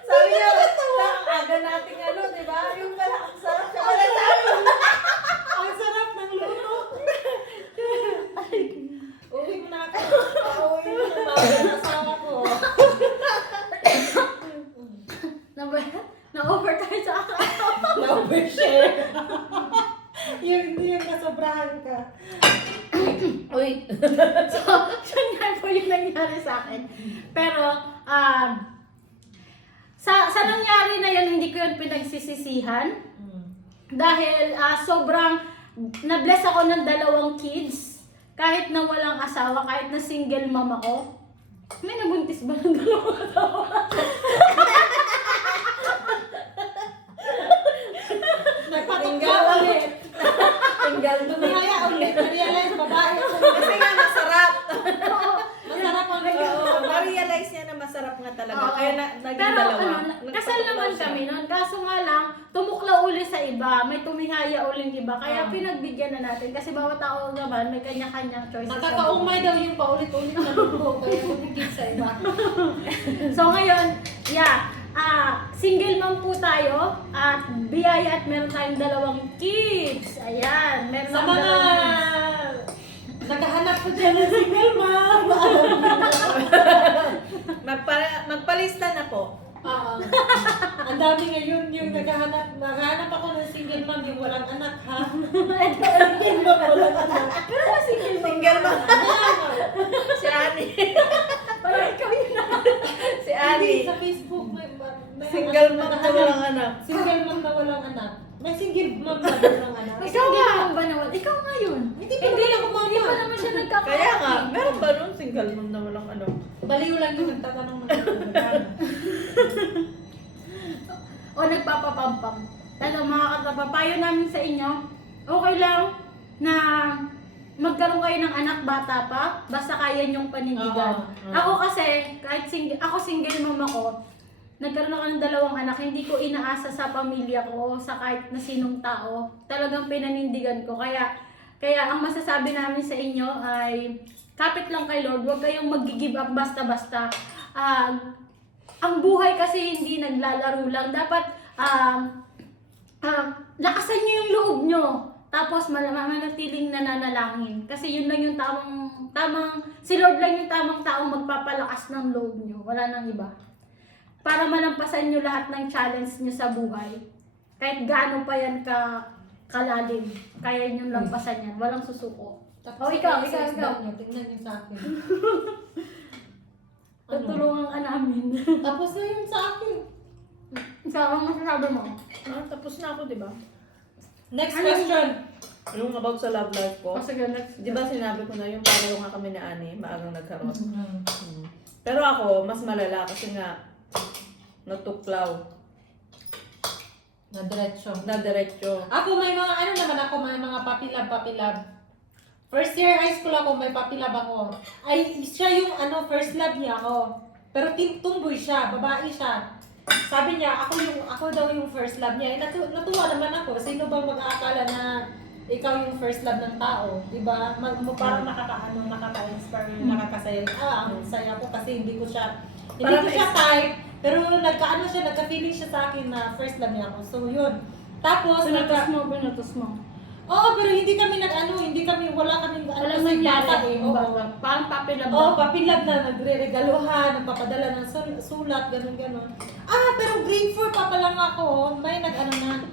sabi niya, ang aga nating di ba? Yung pala, ang sarap siya pala sabi. Ang sarap ng luto. Uwi mo na ako. Uwi mo na mga asawa ko. Na-overtime sa akin. Na-overshare. yung nasobrahan ka. Uy. So, yun nga po yung nangyari sa akin. Pero, sa nangyari na yun, hindi ko yun pinagsisisihan. Dahil sobrang na-bless ako ng 2 kids. Kahit na walang asawa, kahit na single mom ako. May nabuntis ba ng 2 asawa? Nagpatinggal ulit. Tinggal Tumihaya ulit. Na-realize, babae ako. Kasi nga masarap. Masarap ang Oo, ma-realize niya na masarap masarap nga talaga. Oo. Kaya naging Pero dalawa. kasal naman kami noon. Kaso nga lang, tumuklaw uli sa iba. May tumihaya uling iba. Kaya pinagbigyan na natin. Kasi bawat tao naman may kanya-kanyang choices. Nakakaumay daw yung paulit-ulit na luto, kaya kumikit sa iba. So ngayon, single mom po tayo at biyaya at meron tayong 2 kids. Ayan, meron Sa akong mga 2 naghahanap ko dyan ng single mom. Magpalista na po. Oo. Ang dami ngayon yung naghahanap ako ng single mom, yung walang anak ha. Single mom, walang anak. Pero single mom. Single mom. Si Ani. Parang ikaw yun na. Si Ani. Sa Facebook, may Single mom na walang anak. Single mom na walang anak. May single mom na walang anak. Ikaw nga ba naman? Ikaw nga yun. Hindi pa naman ako mama. Hindi pa naman siya nagkakaroon. Kaya nga, meron ba nun single mom na walang ano? Baliw lang yung nagtatanong ng O nagpapapampam. Ano mga katapapayo namin sa inyo, okay lang na magkaroon kayo ng anak bata pa, basta kaya niyong panindigan. Oo. Ako kasi, kahit single mom ako, nagkaroon ako ng 2 anak, hindi ko inaasa sa pamilya ko, sa kahit na sinong tao. Talagang pinanindigan ko. Kaya ang masasabi namin sa inyo ay, kapit lang kay Lord, huwag kayong mag-give up basta-basta. Ang buhay kasi hindi naglalaro lang. Dapat, lakasan nyo yung loob nyo. Tapos manatiling nananalangin. Kasi yun lang yung si Lord lang yung tamang taong magpapalakas ng loob nyo. Wala nang iba. Para malampasan nyo lahat ng challenge nyo sa buhay. Kahit gaano pa yan kalalim. Kaya nyo lampasan yan. Walang susuko. Tapos ikaw. Tingnan niyo sa akin. Tutulungan ka namin. Tapos na yun sa akin. Ang masasabi mo? Tapos na ako, di ba? Next Ano question. Yung about sa love life ko. Sige, next. Di ba sinabi ko na yung pareho nga kami ni Ani, maagang nagkaroon. Pero ako, mas malala kasi nga, natuklaw, Na diretso. na diretso. Ako may mga may mga papilab. First year high school ako, may papilab ako. Ay, siya yung first love niya ako. Pero tumboy siya, babae siya. Sabi niya, ako daw yung first love niya. Natuwa naman ako. Sino bang mag-aakala na ikaw yung first love ng tao? Diba? Parang nakaka-inspire, nakakasaya. Ang saya ko kasi hindi ko siya type. Pero nagka-feeling siya sa akin na first love niya ako. So yun. Tapos, Pinatos mo. Oo, pero hindi kami wala kaming Walang kasi nangyari. bata eh. Oo. Parang papilab Oo, papilab na, nagre-regaluhan, nagpapadala ng sulat, ganun. Pero grade 4 pa lang ako, may na.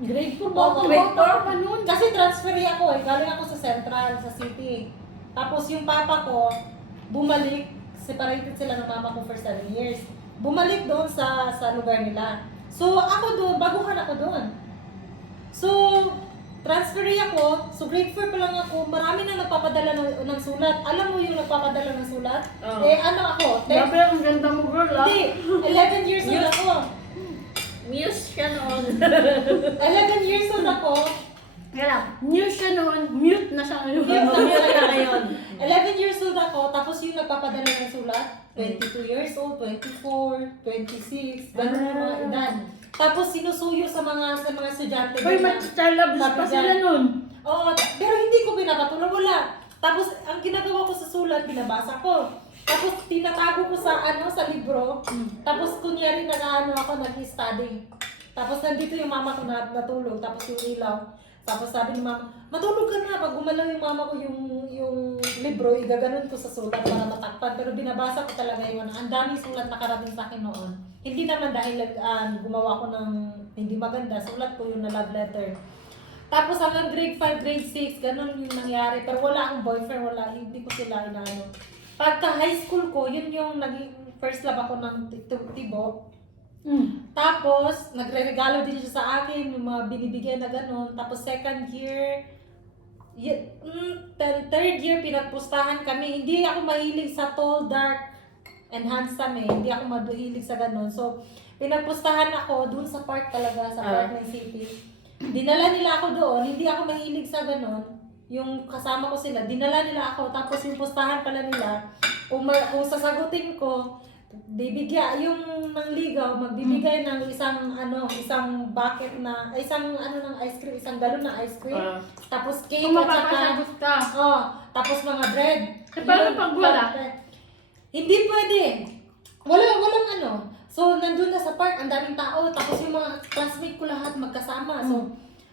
Grade 4 Oo, grade 4 grade pa nun. Kasi transferi ako eh, galing ako sa Central, sa city. Tapos yung papa ko, bumalik, separated sila ng mama ko for 7 years. Bumalik doon sa lugar nila. So ako doon, baguhan ako doon. So, transferi ako, so grade 4 pa lang ako, marami na nagpapadala ng sulat. Alam mo yung nagpapadala ng sulat? Oo. Ako? Grabe, ang ganda mo girl ah. Hindi, 11 years old ako. Muse siya noon. 11 years old ako. Kaya lang, news siya noon, mute na siya ngayon. Mute na Mute na ngayon. 11 years old ako, tapos yung nagpapadala ng sulat, 22 years old, 24, 26, ganun yung mga edad. Tapos sinusuyo sa mga estudyante. Uy, child abuse pa sila nun. Oo, pero hindi ko pinapatuloy, wala. Tapos ang ginagawa ko sa sulat, binabasa ko. Tapos tinatago ko sa libro. Tapos kunyari ako nag-study. Tapos nandito yung mama ko natulog, tapos yung ilaw. Tapos sabi ni mama, matulog ka na. Pag gumalaw yung mama ko yung libro, igaganon ko sa sulat para matakpan. Pero binabasa ko talaga yung ang daming sulat nakarating sa akin noon. Hindi naman dahil gumawa ko ng hindi maganda, sulat ko yung na love letter. Tapos hanggang grade 5, grade 6, ganun yung nangyari. Pero wala akong boyfriend, hindi ko sila inaano. Pagka high school ko, yun yung naging first love ako ng tibo. Tapos, nagre-regalo din siya sa akin, yung mga binibigyan na gano'n. Tapos second year, third year, pinagpustahan kami. Hindi ako mahilig sa tall, dark, and handsome eh. Hindi ako mahilig sa gano'n. So, pinagpustahan ako dun sa park talaga, sa park ng city. Dinala nila ako doon, hindi ako mahilig sa gano'n. Yung kasama ko sila, dinala nila ako. Tapos yung pustahan pala nila, kung sasagutin ko, bibigyan yung mangligaw, magbibigay ng isang bucket na ng ice cream, isang galon na ice cream, tapos cake Kung at saka mapapasagot ka. tapos mga bread. Eh, paano pag wala? Hindi pwede. Walang ano. So nandun na sa park, ang daming tao, tapos yung mga classmate ko lahat magkasama.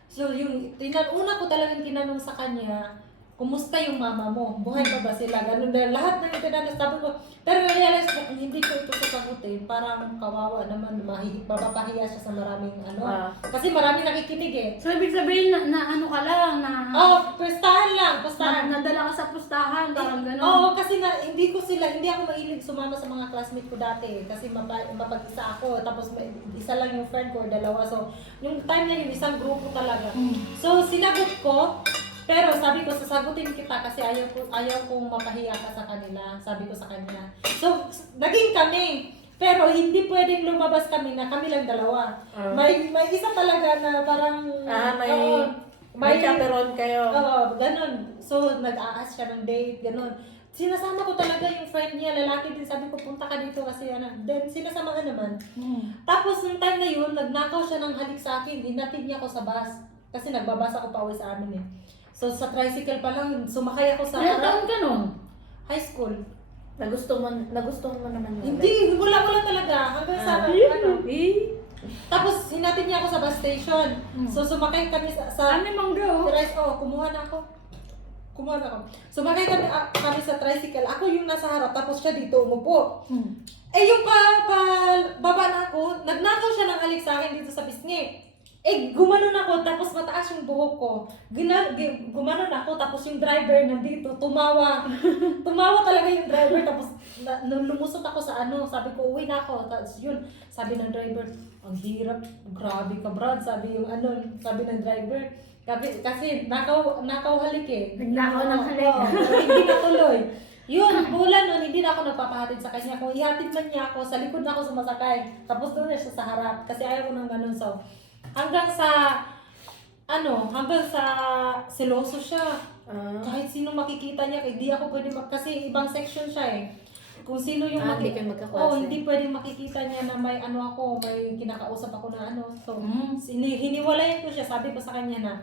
So yung una ko talagang tinanong sa kanya, kumusta yung mama mo? Buhay pa ba sila? Ganun na lahat ng tinanong, sabi ko, pero realize ko, kung hindi ko ito sasagutin, parang kawawa naman, mapapahiya siya sa maraming kasi maraming nakikinig eh. So, ibig sabihin na ano ka lang, na Pustahan lang. nadala ka sa pustahan, parang gano'n. Oo, kasi hindi ako mahilig sumama sa mga classmate ko dati. Kasi mapag-isa ako, tapos isa lang yung friend ko, dalawa. So, yung time na yun, isang grupo talaga. So, sinagot ko, pero sabi ko, sasagutin kita kasi ayaw kong mapahiya ka sa kanila. Sabi ko sa kanya. So, naging kami. Pero hindi pwedeng lumabas kami na kami lang dalawa. May isa talaga na parang... may chaperon kayo. Oo, ganun. So, nag-aas siya ng date, ganun. Sinasama ko talaga yung friend niya, lalaki din. Sabi ko, punta ka dito kasi Then, sinasama ka naman. Tapos, nung time na yun, nagnakaw siya ng halik sa akin. Hinatid niya ako sa bus. Kasi nagbabas ako pa uwi sa amin eh. So, sa tricycle pa lang, sumakay ako sa Ilang taon ka nun? high school. Nagustuhan mo naman yun. Hindi, wala talaga. Hanggang sa, Tapos, hinatid niya ako sa bus station. So, sumakay kami sa Ano yung mangga, kumuha na ako. Sumakay kami sa tricycle. Ako yung nasa harap, tapos siya dito umupo. Eh, yung baba na ako, nagnakaw siya ng alik sa akin dito sa pisngi. Eh, gumanon ako, tapos mataas yung buhok ko. Gumanon ako, tapos yung driver nandito, tumawa. Tumawa talaga yung driver, tapos nung lumusot ako sa sabi ko, uwi na ako. Tapos yun, sabi ng driver, ang hirap, grabe ka Brad, sabi ng driver. Kasi nakaw halik eh. Nagnakaw ng halik. Hindi natuloy. Yun, bulan nun, hindi na ako nagpapahatid sa kanya. Kung ihatid man niya ako, sa likod na ako sumasakay. Tapos doon na siya sa harap, kasi ayaw ko ng ganun. So, hanggang sa seloso siya. Kahit sino makikita niya, hindi ako pwede kasi ibang section siya eh. Kung sino yung hindi kayo magkaklase. hindi pwede makikita niya na may may kinakausap ako na So, hiniwalayan ko siya, sabi ko sa kanya na,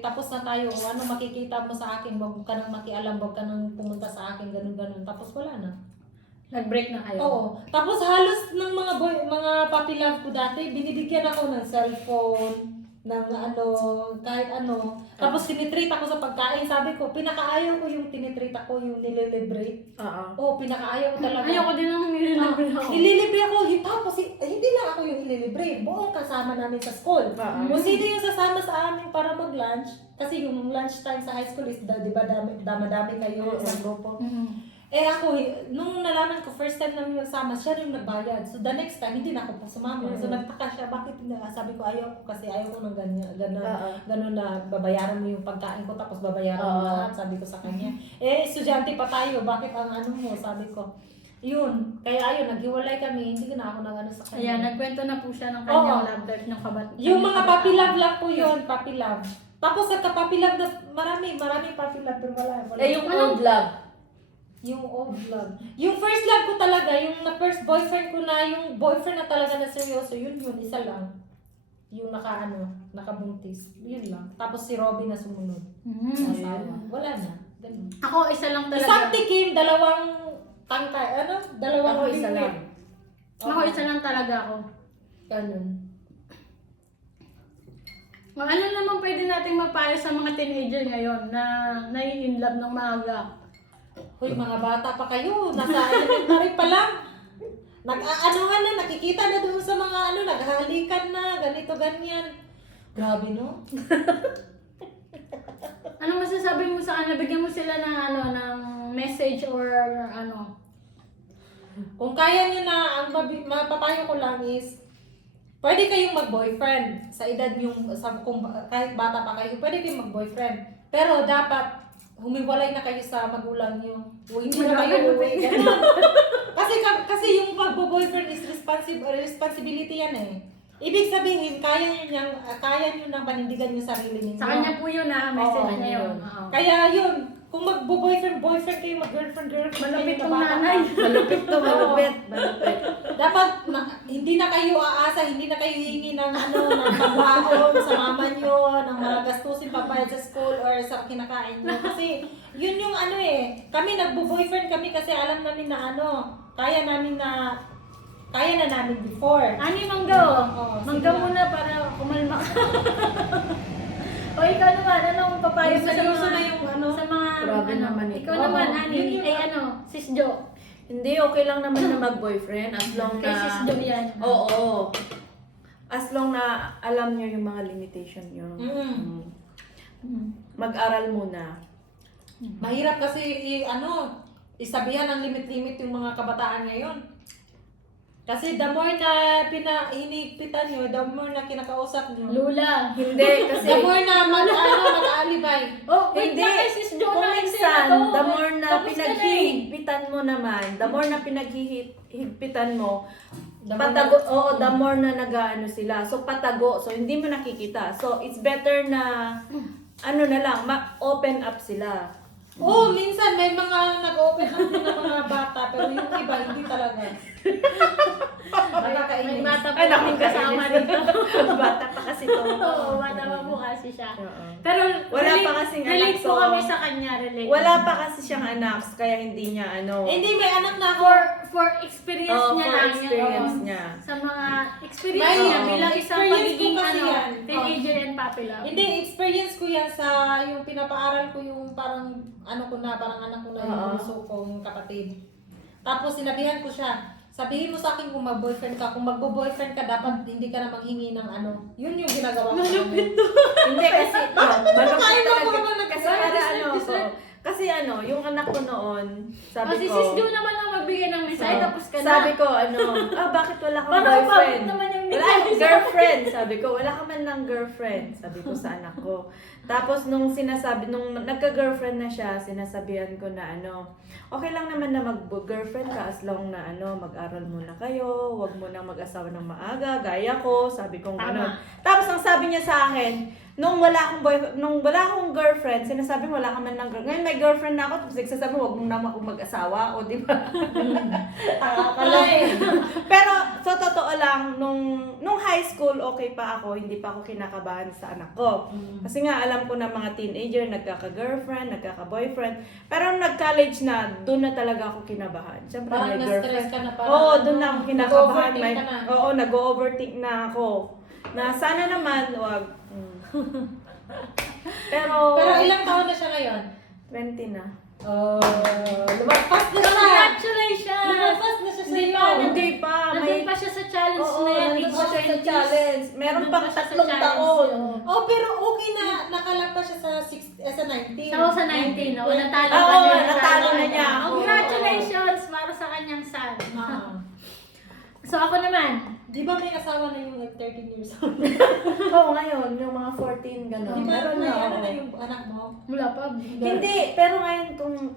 tapos na tayo, kung ano makikita mo sa akin, wag ka nang makialam, wag ka nang pumunta sa akin, ganun. Tapos wala na. Nag-break na kayo? Oo. Tapos halos ng mga puppy love ko dati, binibigyan ako ng cellphone, ng kahit ano. Tapos tinitreat ako sa pagkain. Sabi ko, pinakaayaw ko yung tinitreat ako, yung nililibre. Oo, pinakaayaw ko talaga. Ayoko din ng nililibre ako. Nililibre ako. Tapos hindi lang ako yung nililibre. Buong kasama namin sa school. Kung sino yung sasama sa amin para mag-lunch, kasi yung lunch time sa high school is, di ba, dami kayo sa grupo. Eh ako, nung nalaman ko, first time namin magsama, siya rin nagbayad. So the next time, hindi na ako sumama. So nagtaka siya, bakit sabi ko, ayaw ko kasi ayaw ko ng gano'n na babayaran mo yung pagkain ko, tapos babayaran mo lahat, sabi ko sa kanya. Eh, estudyante pa tayo, bakit ang mo, sabi ko. Yun, kaya naghiwalay kami, hindi na ako sa kanya. Ayan, nagkwento na po siya ng kanyang love life ng kabat. Yung mga puppy love lang po yun, puppy love. Tapos nagka-puppy love na, marami puppy love, pero wala. Yung old love. Yung old love. Yung first love ko talaga, yung first boyfriend ko na, yung boyfriend na talaga na seryoso, yun, isa lang. Yung nakabuntis. Yun lang. Tapos si Robby na sumunod. Asawa. Wala na. Ganun. Ako, isa lang talaga. Isang tikim, dalawang tangkay. Dalawang Ako isa lang. Ako, isa lang talaga ako. Ganun. Ano naman pwede nating mapayo sa mga teenager ngayon na nai-inlove ng maaga? Hoy, mga bata pa kayo. Nasa elementary pa lang. Nag-aanohan na, nakikita na doon sa mga naghahalikan na, ganito, ganyan. Grabe, no? Ano masasabi mo sa kanila? Bigyan mo sila ng ng message or Kung kaya nyo na, ang mapapayo ko lang is, pwede kayong mag-boyfriend sa edad yung, kung kahit bata pa kayo, pwede kayong mag-boyfriend. Pero dapat, humiwalay na kayo sa magulang nyo. Hindi na kayo uwi. Kasi yung pag-boyfriend is responsibility yan eh. Ibig sabihin, kaya nyo nang panindigan yung sarili ninyo. sa kanya po yun message niya yun. Kaya yun, kung magbo-boyfriend kayo, mag-girlfriend kayo, Malapit na tong bata nanay. pa. Malupit to, malupit. Malupit. Dapat hindi na kayo aasa, hindi na kayo hihingi ng ng pagbaon sa mama nyo, ng mga gastusin pambayad sa school or sa kinakain nyo. Kasi yun yung kami nagbo-boyfriend kami kasi alam namin na kaya na namin before. Ani, mangga oh. Oo, Mangga sige. muna para kumalma ka. O ikaw naman, anong papayo mo sa Seryoso mga, na yung sa mga, Grabe naman ito. ikaw naman, Oo, Ani, yun yung- Sis Jo. Hindi, okay lang naman na mag-boyfriend as long Kay na... Sis Jo yan. Oo. As long na alam niyo yung mga limitation niyo. Mm. Mm. Mag-aral muna. Mahirap kasi isabihan ng limit-limit yung mga kabataan ngayon. Kasi the more na hinigpitan nyo, the more na kinakausap nyo, Lula. Hindi, kasi... the more na mag-aalibay. Oh, wait Hindi. na kay Sis Jo Kung na minsan, the more na Tapos ka na eh. pinaghihigpitan mo naman, the more na pinaghihigpitan mo, The more patago, na- oo, the more na nag-ano sila. So, patago. So, hindi mo nakikita. So, it's better na, na lang, open up sila. Oo, minsan may mga nag-open up din ng mga bata, pero yung iba, hindi talaga. May Nakakainis. bata po Ay, kaming kasama dito. Bata pa kasi to. Oo, bata pa po kasi siya. Oo. Pero Wala pa kasing anak, relate po so- kami sa kanya, relate. Wala pa kasi siyang anak, kaya hindi niya Hindi, may anak na ako. For experience Oh, niya for lang experience yan. niya. Sa mga experience May niya bilang isang experience pagiging ko kasi yan. teenager and puppy love. Hindi, experience ko yan sa yung pinapaaral ko yung parang parang anak ko na yung Oo. gusto kong kapatid. Tapos sinabihan ko siya, sabihin mo sa akin kung mag-boyfriend ka, kung magbo-boyfriend ka, dapat hindi ka na manghingi ng Yun yung ginagawa ko. Hindi kasi ito, malupit Kaya mo talaga. ba Kasi para dessert? kasi yung anak ko noon, sabi si ko, Sis Jo naman ang magbigay ng mensahe, Oo. tapos ka na. Sabi ko, bakit wala kang Paano boyfriend? bakit naman yung Wala mensahe akong sa- girlfriend. Sabi ko, wala ka man lang girlfriend. Sabi ko sa anak ko. Tapos nung nagka-girlfriend na siya, sinasabihan ko na okay lang naman na mag-girlfriend ka as long na mag-aral muna kayo, wag mo nang mag-asawa ng maaga, gaya ko, sabi ko Tama. gano'n. Tapos ang sabi niya sa akin, nung wala akong girlfriend, sinasabi mo wala ka man lang girlfriend. Ngayon may girlfriend na ako, tapos nagsasabi mo, wag mo na akong mag-asawa, o di ba? Ay, Pero sa totoo lang, nung high school, okay pa ako, hindi pa ako kinakabahan sa anak ko. Kasi nga, alam ko na mga teenager, nagkaka-girlfriend, nagkaka-boyfriend. Pero nung nag-college na, doon na talaga ako kinabahan. Siyempre, parang may na-stress girlfriend. ka na parang. Oo, doon na ako kinakabahan. nag-overthink ka na. Oo, nag-overthink na ako. Na sana naman, wag. Pero Ilang taon na siya ngayon? 20 na. Oh, lumagpas na siya. Congratulations! Lumagpas na siya sa Hindi iyo. pa, Hindi pa. Nandun pa siya sa challenge Oo, na yan. nandun pa siya sa 20s. challenge. Meron Nandun pang pa siya sa 3 challenge, taon. oo. Oh, pero okay na nakalagpas siya sa 19. Ako sa 19, no? Natalo Oo, pa niya. natalo na niya. Congratulations para sa kanyang son. So ako naman, Di ba may asawa na yung 13 years old? Oo, ngayon, yung mga 14, gano'n. Di ba Meron may na, ano oo. na yung anak mo? wala pa. Hindi, pero ngayon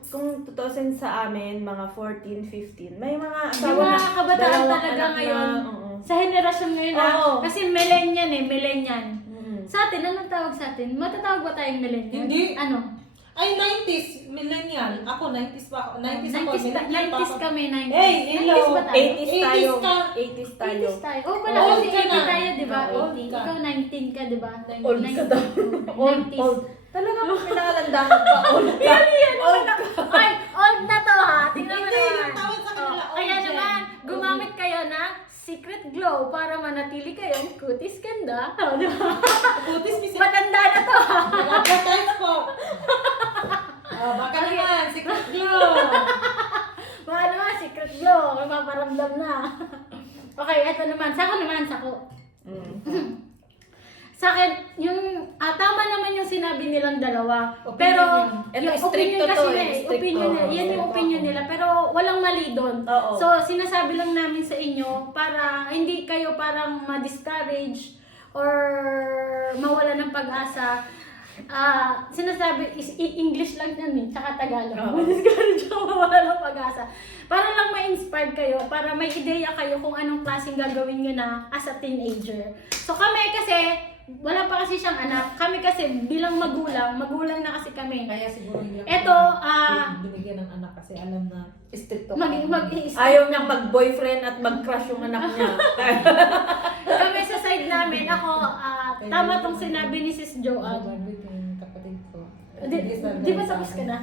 kung tutusin sa amin, mga 14, 15, may mga Yung asawa mga na, kabataan dalawang talaga anak ngayon, na, oo. sa henerasyon ngayon Oo. kasi millennial. Mm. Sa atin, anong tawag sa atin? Matatawag ba tayong millennial? Hindi. Ano? Ay, 90s, millennial. Ako, 90s pa ako. 90s ako, 90s, millennial pa 90s ako. kami, 90s. Hey, hello. 90s ba tayo? 80s tayo. 80s ka. 80s tayo. 80s tayo. Oh, pala Old kasi ka 80 na. tayo, di ba? Old 80. ka. Ikaw 19 ka, di ba? Old ka daw. 90s. Old. Talaga mo pinakalanda ka pa. Old ka. Old ka. Ay, old na to ha. Tingnan mo Hindi, naman. yung tawag sa kanila, Oh, old kaya yan. naman, gumamit kayo na Secret Glow para manatili kayong kutis ganda. Oh, di ba? Kutis, misi. Matanda na to ha. Nag-advertise po. Baka naman, secret glow. Mga naman, Secret Glow. May maparamdam na. Okay, eto naman. Sako naman, sako. Mm. Sa akin, tama naman yung sinabi nilang dalawa. Opinion Pero, yun. Ito, yung stricto opinion to, kasi eh, nila, stricto. opinion nila, yan yung opinion nila. Pero walang mali doon. Oo. So, sinasabi lang namin sa inyo para hindi kayo parang ma-discourage or mawala ng pag-asa. Sinasabi, English lang yan eh, tsaka Tagalog. Oo. Ma-discourage ako, mawala ng pag-asa. Para lang ma-inspire kayo, para may ideya kayo kung anong klaseng gagawin nyo na as a teenager. So kami kasi, wala pa kasi siyang anak. Kami kasi bilang magulang na kasi kami. Kaya siguro hindi ako Eto, binigyan ng anak kasi alam na stricto. Ayaw niyang mag-boyfriend at mag-crush yung anak niya. kami sa side namin, ako, tama tong sinabi ni Sis Joanne. Yung kapatid ko. Di ba tapos ka na?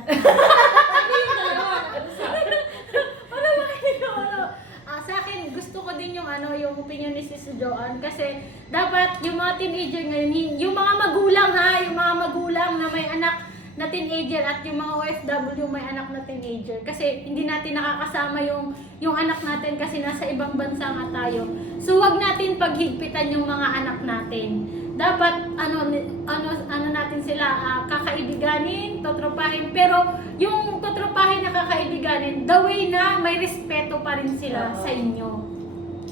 Sa akin, gusto ko din yung yung opinion ni Sis Joanne kasi dapat yung mga teenager ngayon, yung mga magulang yung mga magulang na may anak na teenager at yung mga OFW may anak na teenager kasi hindi natin nakakasama yung anak natin kasi nasa ibang bansa nga tayo. So wag natin paghigpitan yung mga anak natin. Dapat ano natin sila kakaibiganin, totropahin, pero yung totropahin na kakaibiganin, the way na may respeto pa rin sila sa inyo.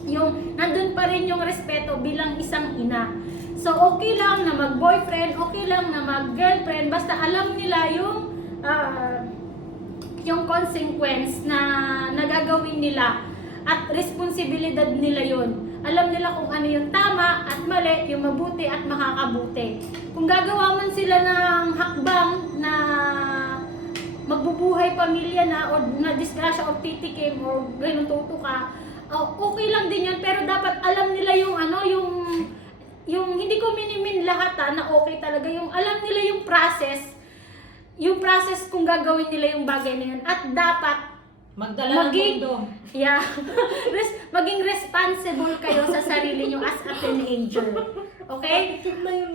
Yung nandun pa rin yung respeto bilang isang ina. So okay lang na mag-boyfriend, okay lang na mag-girlfriend, basta alam nila yung consequence na nagagawin nila at responsibilidad nila yon. Alam nila kung ano yung tama at mali, yung mabuti at makakabuti. Kung gagawa man sila ng hakbang na magbubuhay pamilya na o na disgrasya o titikim o ganun tutuka, okay lang din yun, pero dapat alam nila yung hindi ko minimin lahat na okay talaga, yung alam nila yung process kung gagawin nila yung bagay na yun at dapat magdala ng kondom. Yeah. Maging responsible kayo sa sarili nyo as a teenager. Okay?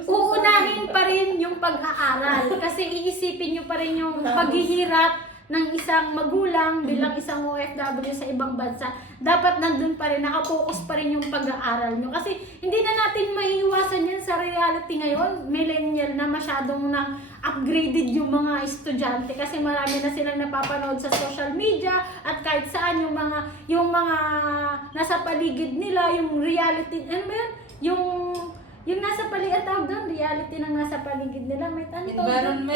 Uunahin pa rin yung pag-aaral kasi iisipin nyo pa rin yung paghihirap ng isang magulang bilang isang OFW sa ibang bansa. Dapat nandun pa rin, nakapokus pa rin yung pag-aaral nyo. Kasi hindi na natin maiiwasan yan sa reality ngayon. Millennial na masyadong nang upgraded yung mga estudyante kasi marami na silang napapanood sa social media at kahit saan yung mga nasa paligid nila, yung reality, ano ba yun? Yung nasa paligid, tawag doon, reality ng nasa paligid nila, may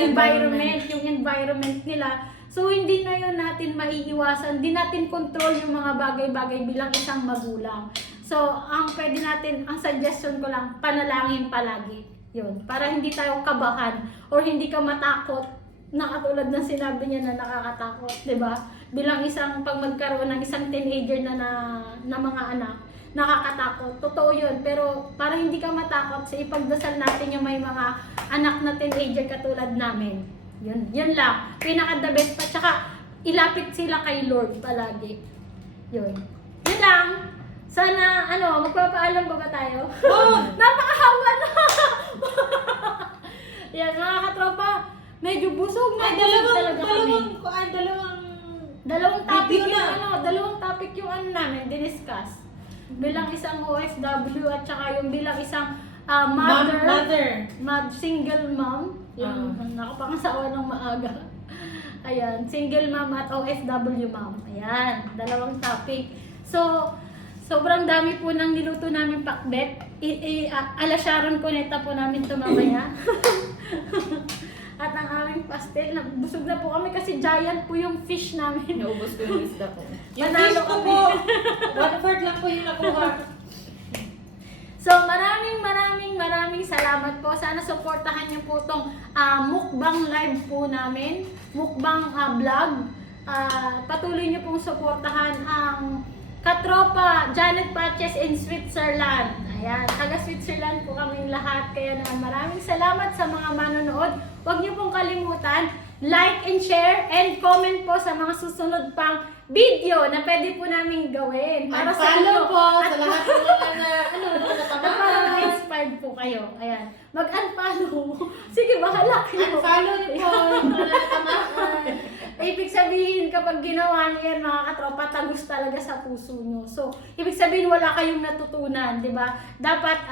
environment, yung environment nila. So, hindi na yun natin maiiwasan, hindi natin control yung mga bagay-bagay bilang isang magulang. So, ang pwede natin, ang suggestion ko lang, panalangin palagi. Yun, para hindi tayo kabahan or hindi ka matakot na katulad ng sinabi niya na nakakatakot, 'di ba? Bilang isang pag magkaroon ng isang teenager na mga anak, nakakatakot. Totoo 'yun, pero para hindi ka matakot, sa ipagdasal natin yung may mga anak na teenager katulad namin. Yun lang. Pinaka the best pa, tsaka ilapit sila kay Lord palagi. Yun lang. Sana, magpapaalam ba tayo? Oh! Napakahawa na! Yan, mga katropa, medyo busog na. Dalawang topic dalawang topic yung namin, diniscuss. Bilang isang OFW at saka yung bilang isang single mom. Yung nakapangasawa ng maaga. Ayan, single mom at OFW mom. Ayan, dalawang topic. So, sobrang dami po ng niluto namin pakbet. Ala Sharon Cuneta po namin ito mamaya. At ang aming pastel, busog na po kami kasi giant po yung fish namin. Naubos ko yung isda ko. Yung fish ko po, 1/4 lang po yung nakuha. So, maraming salamat po. Sana supportahan niyo po itong mukbang live po namin. Mukbang vlog. Patuloy niyo pong supportahan ang katropa Janet Patches in Switzerland. Ayan, taga Switzerland po kami lahat. Kaya naman maraming salamat sa mga manonood. Huwag niyo pong kalimutan, like and share and comment po sa mga susunod pang video na pwede po namin gawin. Para sa inyo po sa lahat ng para ma-inspired po kayo. Ayan. Mag-unfollow. Sige, bahala kayo. Unfollow niyo po para natamaan. Ibig sabihin, kapag ginawa niyo yan, mga katropa, tagus talaga sa puso nyo. So, ibig sabihin, wala kayong natutunan, di ba? Dapat,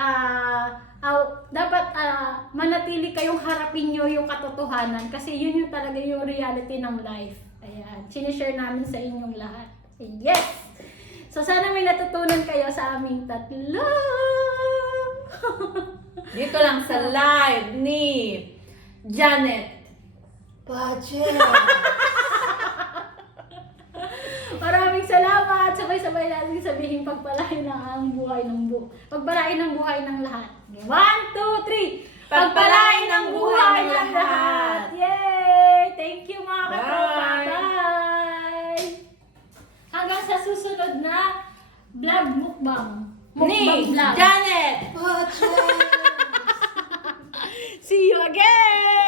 manatili kayong harapin nyo yung katotohanan kasi yun yung talaga yung reality ng life. Ayan. Sinishare namin sa inyong lahat. Yes! So, sana may natutunan kayo sa aming tatlo. Dito lang sa live ni Janet Patches. Maraming salamat sa sabay-sabay natin sabihin pagpalain ang buhay ng pagpalain ng buhay ng lahat. 1, 2, 3. Pagpalain ng buhay ng lahat. Yay! Thank you mga katropa. Bye! Bye! Hanggang sa susunod na vlog mukbang. Ni Mukbang vlog. Janet! Watch it! See you again!